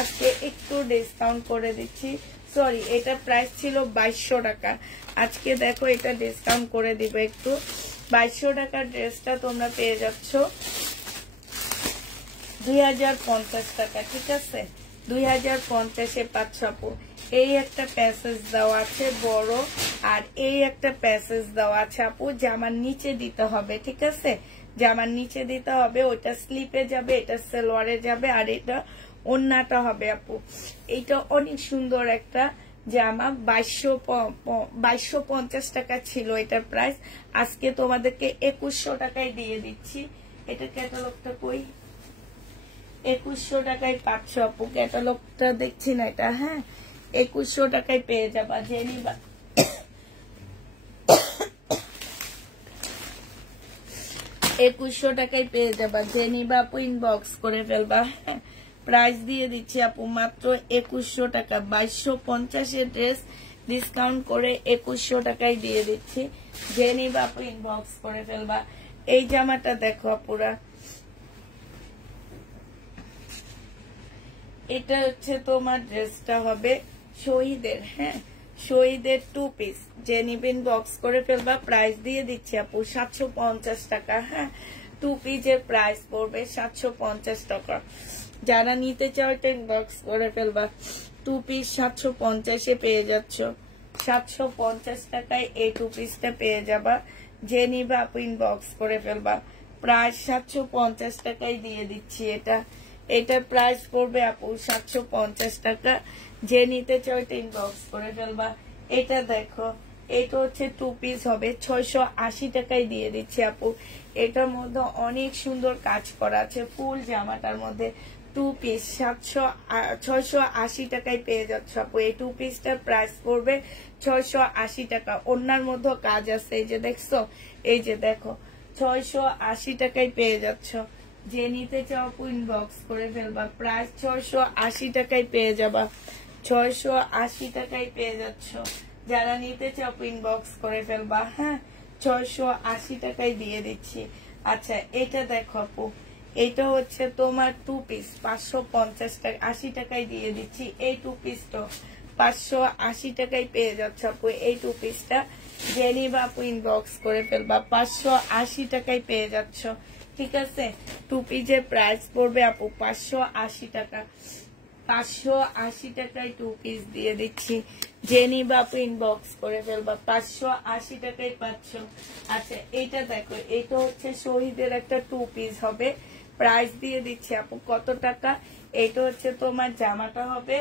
আজকে একটু ডিসকাউন্ট করে দিচ্ছি। সরি, এটা প্রাইস ছিল 2200 টাকা। আজকে দেখো এটা ডিসকাউন্ট করে দিব একটু। 2200 টাকার ড্রেসটা তোমরা পেয়ে যাচ্ছ 2050 টাকা, ঠিক আছে। 2050 পাচ্ছ আপু। এই একটা প্যাসেজ দেওয়া আছে বড় আর এই একটা প্যাসেজ দেওয়া আছে আপু, জামার নিচে দিতে হবে, ঠিক আছে। জামার নিচে দিতে হবে, ওইটা স্লিপে যাবে, এটা সালোয়ারে যাবে আর এটা ওড়নাটা হবে আপু। এইটা অনেক সুন্দর একটা জামা। 2250 টাকা ছিল এটার প্রাইস। আজকে তোমাদেরকে 2100 টাকায় দিয়ে দিচ্ছি। এটা ক্যাটালগটা কই, 2100 টাকায় পাচ্ছ আপু। ক্যাটালগটা দেখছি না এটা। হ্যাঁ, 2100 টাকায় পেয়ে যাবা। যে নিবা 2100 টাকায় পেয়ে যাবা, যে নিবা আপু ইনবক্স করে ফেলবা। প্রাইস দিয়ে দিচ্ছি আপু মাত্র 2100 টাকা। 2250 এর ড্রেস ডিসকাউন্ট করে 2100 টাকায় দিয়ে দিচ্ছি, যে নিবা আপু ইনবক্স করে ফেলবা। এই জামাটা দেখো আপুরা, এটা হচ্ছে তোমার ড্রেসটা হবে শহীদের, হ্যাঁ শহীদের 2 পিস, যে নিবেন বক্স করে ফেলবা। প্রাইস দিয়ে দিচ্ছি আপু 750 টাকা, হ্যাঁ 2 পিসের প্রাইস পড়বে 750 টাকা। যারা নিতে চাও এটা ইনবক্স করে ফেলবা। 2 পিস 750 এ পেয়ে যাচ্ছ, 750 টাকায় এই 2 পিসটা পেয়ে যাবা, যে নিবা আপু ইনবক্স করে ফেলবা। প্রাইস 750 টাকায় দিয়ে দিচ্ছি এটা। এটার প্রাইস পড়বে আপু 750 টাকা, যে নিতে চাও এটা ইনবক্স করে ফেলবা। এটা দেখো, এটা হচ্ছে 2 পিস হবে, 680 টাকায় দিয়ে দিচ্ছি আপু। এটার মধ্যে অনেক সুন্দর কাজ করা আছে, ফুল জামাটার মধ্যে 2 পিস 680 টাকায় পেয়ে যাচ্ছ আপু। এই 2 পিসটার প্রাইস পড়বে 680 টাকা। ওনার মধ্যে কাজ আছে, এই যে দেখছো, এই যে দেখো 680 টাকায় পেয়ে যাচ্ছ, যে নিতে চাও আপু ইনবক্স করে ফেলবা। প্রাইস 680 টাকায় পেয়ে যাবা, 680 টাকায় পেয়ে যাচ্ছ, যারা নিতে চাও আপু ইনবক্স করে ফেলবা। হ্যাঁ 680 টাকায় দিয়ে দিচ্ছি। আচ্ছা এটা দেখো আপু, এটা হচ্ছে তোমার 2 পিস 550 টাকা 80 টাকায় দিয়ে দিচ্ছি। এই 2 পিসটা 580 টাকায় পেয়ে যাচ্ছ আপু। এই 2 পিসটা যে নিবা আপু ইনবক্স করে ফেলবা, 580 টাকায় পেয়ে যাচ্ছ, ঠিক আছে। 2 পিসের প্রাইস পড়বে আপু 580 টাকা। 580 টাকায় 2 পিস দিয়ে দিচ্ছি, যে নিবা আপু ইনবক্স করে ফেলবা। 580 টাকায় পাচ্ছ। আচ্ছা এটা দেখো, এটা হচ্ছে শহীদের একটা 2 পিস হবে। প্রাইস দিয়ে দিচ্ছি আপু কত টাকা। এটা হচ্ছে তোমার জামাটা হবে,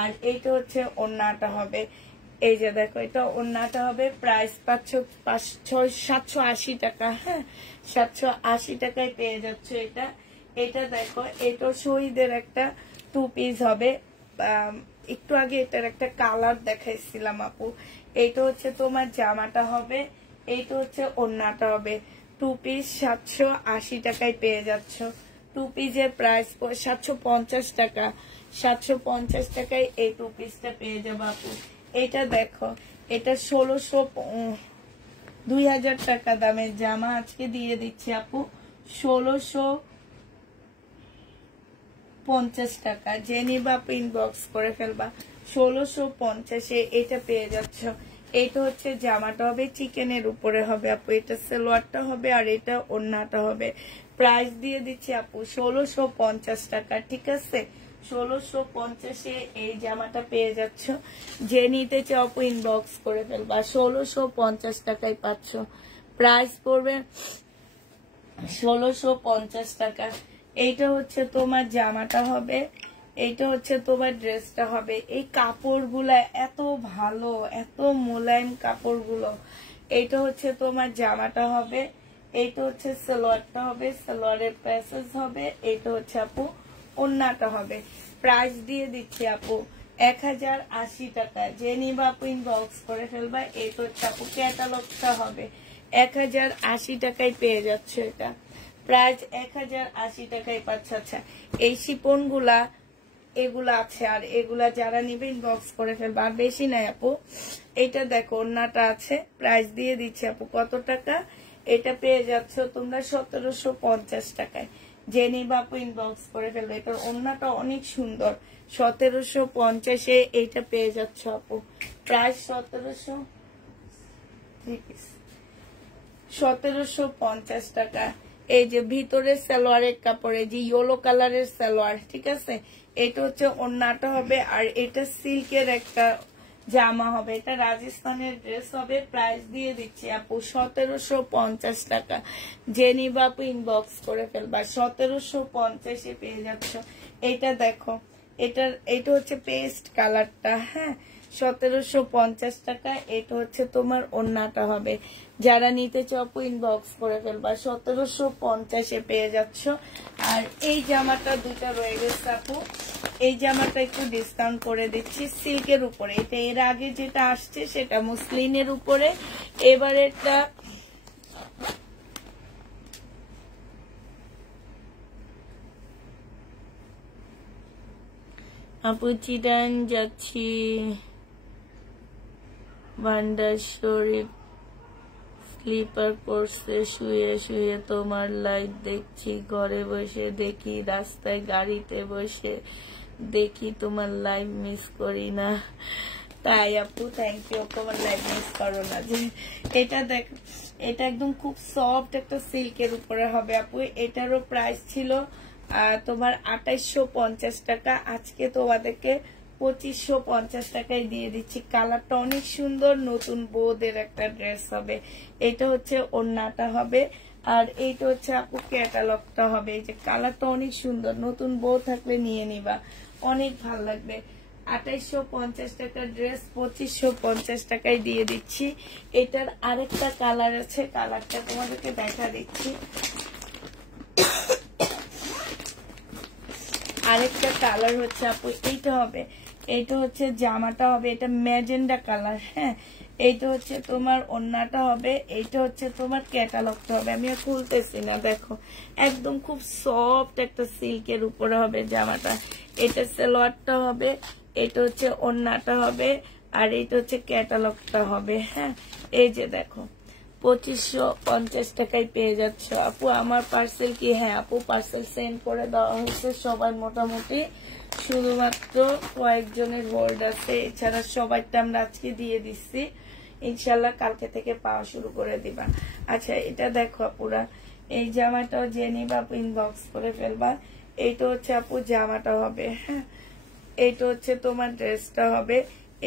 আর এইটা হচ্ছে ওড়নাটা হবে। এই যে দেখো, এটা ওড়নাটা হবে। প্রাইস পাচ্ছ 780 টাকা, হ্যাঁ 780 টাকায় পেয়ে যাচ্ছ এটা। এটা দেখো, এটা শহীদের একটা 2 পিস হবে। একটু আগে এটার একটা কালার দেখাইছিলাম আপু। এইটা হচ্ছে তোমার জামাটা হবে, এইটা হচ্ছে ওড়নাটা হবে। 2 পিস 780 টাকায় পেয়ে যাচ্ছ। 2 পিসের প্রাইস 750 টাকা। 750 টাকায় এই 2 পিসটা পেয়ে যাবো আপু। এটা দেখো, এটা 2000 টাকা দামের জামা আজকে দিয়ে দিচ্ছি আপু 1650 টাকা। যে নিবা আপু ইনবক্স করে ফেলবা। 1650 এটা পেয়ে যাচ্ছ। এটা হচ্ছে জামাটা হবে, চিকেনের উপরে হবে আপু। এটা সালোয়ারটা হবে, আর এটা ওড়নাটা হবে। প্রাইস দিয়ে দিচ্ছি আপু 1650 টাকা, ঠিক আছে। 1650 এই জামাটা পেয়ে যাচ্ছ। যে নিতে চাও আপু ইনবক্স করে ফেলবা। 1650 টাকায় পাচ্ছ। প্রাইস পড়বে 1650 টাকা। এইটা হচ্ছে তোমার জামাটা হবে, এইটা হচ্ছে তোমার ড্রেসটা হবে। এই কাপড়গুলা এত ভালো, এত মোলায়েম কাপড়গুলো। এইটা হচ্ছে তোমার জামাটা হবে, এইটা হচ্ছে সালোয়ারটা হবে, সালোয়ারের প্যাসেজ হবে। এইটা হচ্ছে আপু ওড়নাটা হবে। প্রাইস দিয়ে দিচ্ছি আপু 1080 টাকা। যে নিবা আপু ইনবক্স করে ফেলবা। এইটা হচ্ছে আপু ক্যাটালগটা হবে। 1080 টাকায় পেয়ে যাচ্ছে এটা। প্রাইস 1080 টাকায় পাচ্ছে। আচ্ছা এই শিপন গুলা এগুলা আছে, আর এগুলা যারা নিবে ইনবক্স করে ফেলবা। আর বেশি নাই আপু। এটা দেখো ওড়নাটা আছে। প্রাইস দিয়ে দিচ্ছি আপু কত টাকা। এটা পেয়ে যাচ্ছ তোমরা 1750 টাকায়। যে নিবা আপু ইনবক্স করে ফেলবে। এটার ওড়নাটা অনেক সুন্দর। 1750 এইটা পেয়ে যাচ্ছ আপু। প্রাইস 1750 টাকা। এই যে ভিতরের সালোয়ারের কাপড়ে যে ইয়েলো কালারের সালোয়ার, ঠিক আছে। এটা হচ্ছে ওড়নাটা হবে, আর এটা সিল্কের একটা জামা হবে। এটা রাজস্থানের ড্রেস হবে। প্রাইস দিয়ে দিচ্ছি আপু 1750 টাকা। যে নিবা আপু ইনবক্স করে ফেলবা। 1750 পেয়ে যাচ্ছ। এটা দেখো, এটা হচ্ছে পেস্ট কালারটা, হ্যাঁ 1750 টাকা। এটা হচ্ছে তোমার ওড়নাটা হবে। যারা নিতে চাও আপু ইনবক্স করে ফেলবা। 1750 পেয়ে যাচ্ছ। আর এই জামাটা দুটা রয়ে গেছে আপু। এই জামাটা একটু ডিসকাউন্ট করে দিচ্ছি, সিল্কের উপরে। এটা এর আগে যেটা আসছে সেটা মুসলিনের উপরে, এবার এটা আপু চিটান যাচ্ছি ভান্ডার শরীফ স্লিপার পরছে শুয়ে শুয়ে তোমার লাইভ দেখছি ঘরে বসে দেখি রাস্তায় গাড়িতে বসে দেখি তোমার লাইভ মিস করি না তাই আপু থ্যাংক ইউ তোমার লাইভ মিস করো না যে এটা দেখ এটা একদম খুব সফট একটা সিল্কের উপরে হবে আপু এটারও প্রাইস ছিল তোমার 2850 টাকা আজকে তোমাদেরকে 2550 টাকায় দিয়ে দিচ্ছি কালারটা অনেক সুন্দর নতুন বউদের একটা ড্রেস হবে এটা হচ্ছে ওড়নাটা হবে আর এইটা হচ্ছে আপু ক্যাটালগটা হবে এই যে কালারটা অনেক সুন্দর নতুন বউ থাকলে নিয়ে নিবা অনেক ভালো লাগবে 2850 টাকার ড্রেস 2550 টাকায় দিয়ে দিচ্ছি এটার আরেকটা কালার আছে কালারটা তোমাদেরকে দেখা দিচ্ছি আরেকটা কালার হচ্ছে আপু এইটা হবে এইটা হচ্ছে জামাটা হবে এটা ম্যাজেন্ডা কালার হ্যাঁ এইটা হচ্ছে তোমার ওড়নাটা হবে এইটা হচ্ছে তোমার ক্যাটালগটা হবে আমি খুলতেছি না দেখো একদম খুব সফট একটা সিল্কের উপরে হবে জামাটা এটা সালোয়ারটা হবে এটা হচ্ছে ওড়নাটা হবে আর এটা হচ্ছে ক্যাটালগটা হবে হ্যাঁ এই যে দেখো 2550 টাকায় পেয়ে যাচ্ছ আপু আমার পার্সেল কি হ্যাঁ আপু পার্সেল সেন্ড করে দেওয়া হয়েছে সবাই মোটামুটি শুধুমাত্র কয়েকজনের হোল্ড আছে এছাড়া সবাইটা আমরা আজকে দিয়ে দিচ্ছি ইনশাল্লাহ কালকে থেকে পাওয়া শুরু করে দিবা আচ্ছা এটা দেখো আপুরা এই জামাটাও যে নিবা আপু ইনবক্স করে ফেলবা এইটা হচ্ছে আপু জামাটা হবে হ্যাঁ এইটা হচ্ছে তোমার ড্রেসটা হবে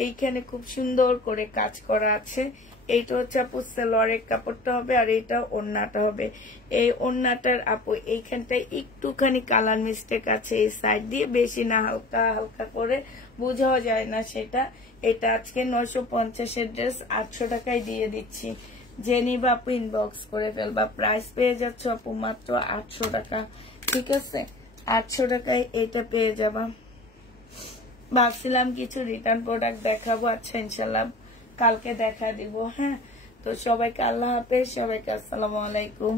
এইখানে খুব সুন্দর করে কাজ করা আছে এইটা হচ্ছে আপু সালোয়ারের কাপড়টা হবে আর এইটা ওড়নাটা হবে এই ওড়নাটার আপু এইখানটায় একটুখানি কালার মিস্টেক আছে এই সাইড দিয়ে বেশি না হালকা হালকা করে বোঝাও যায় না সেটা এটা আজকে 950 এর ড্রেস 800 টাকায় দিয়ে দিচ্ছি যে নিবা আপু ইনবক্স করে ফেলবা প্রাইস পেয়ে যাচ্ছ আপু মাত্র 800 টাকা ঠিক আছে 800 টাকায় এটা পেয়ে যাবা ভাবছিলাম কিছু রিটার্ন প্রোডাক্ট দেখাবো আচ্ছা ইনশাল্লাহ কালকে দেখা দিব হ্যাঁ তো সবাইকে আল্লাহ হাফেজ সবাইকে আসসালামু আলাইকুম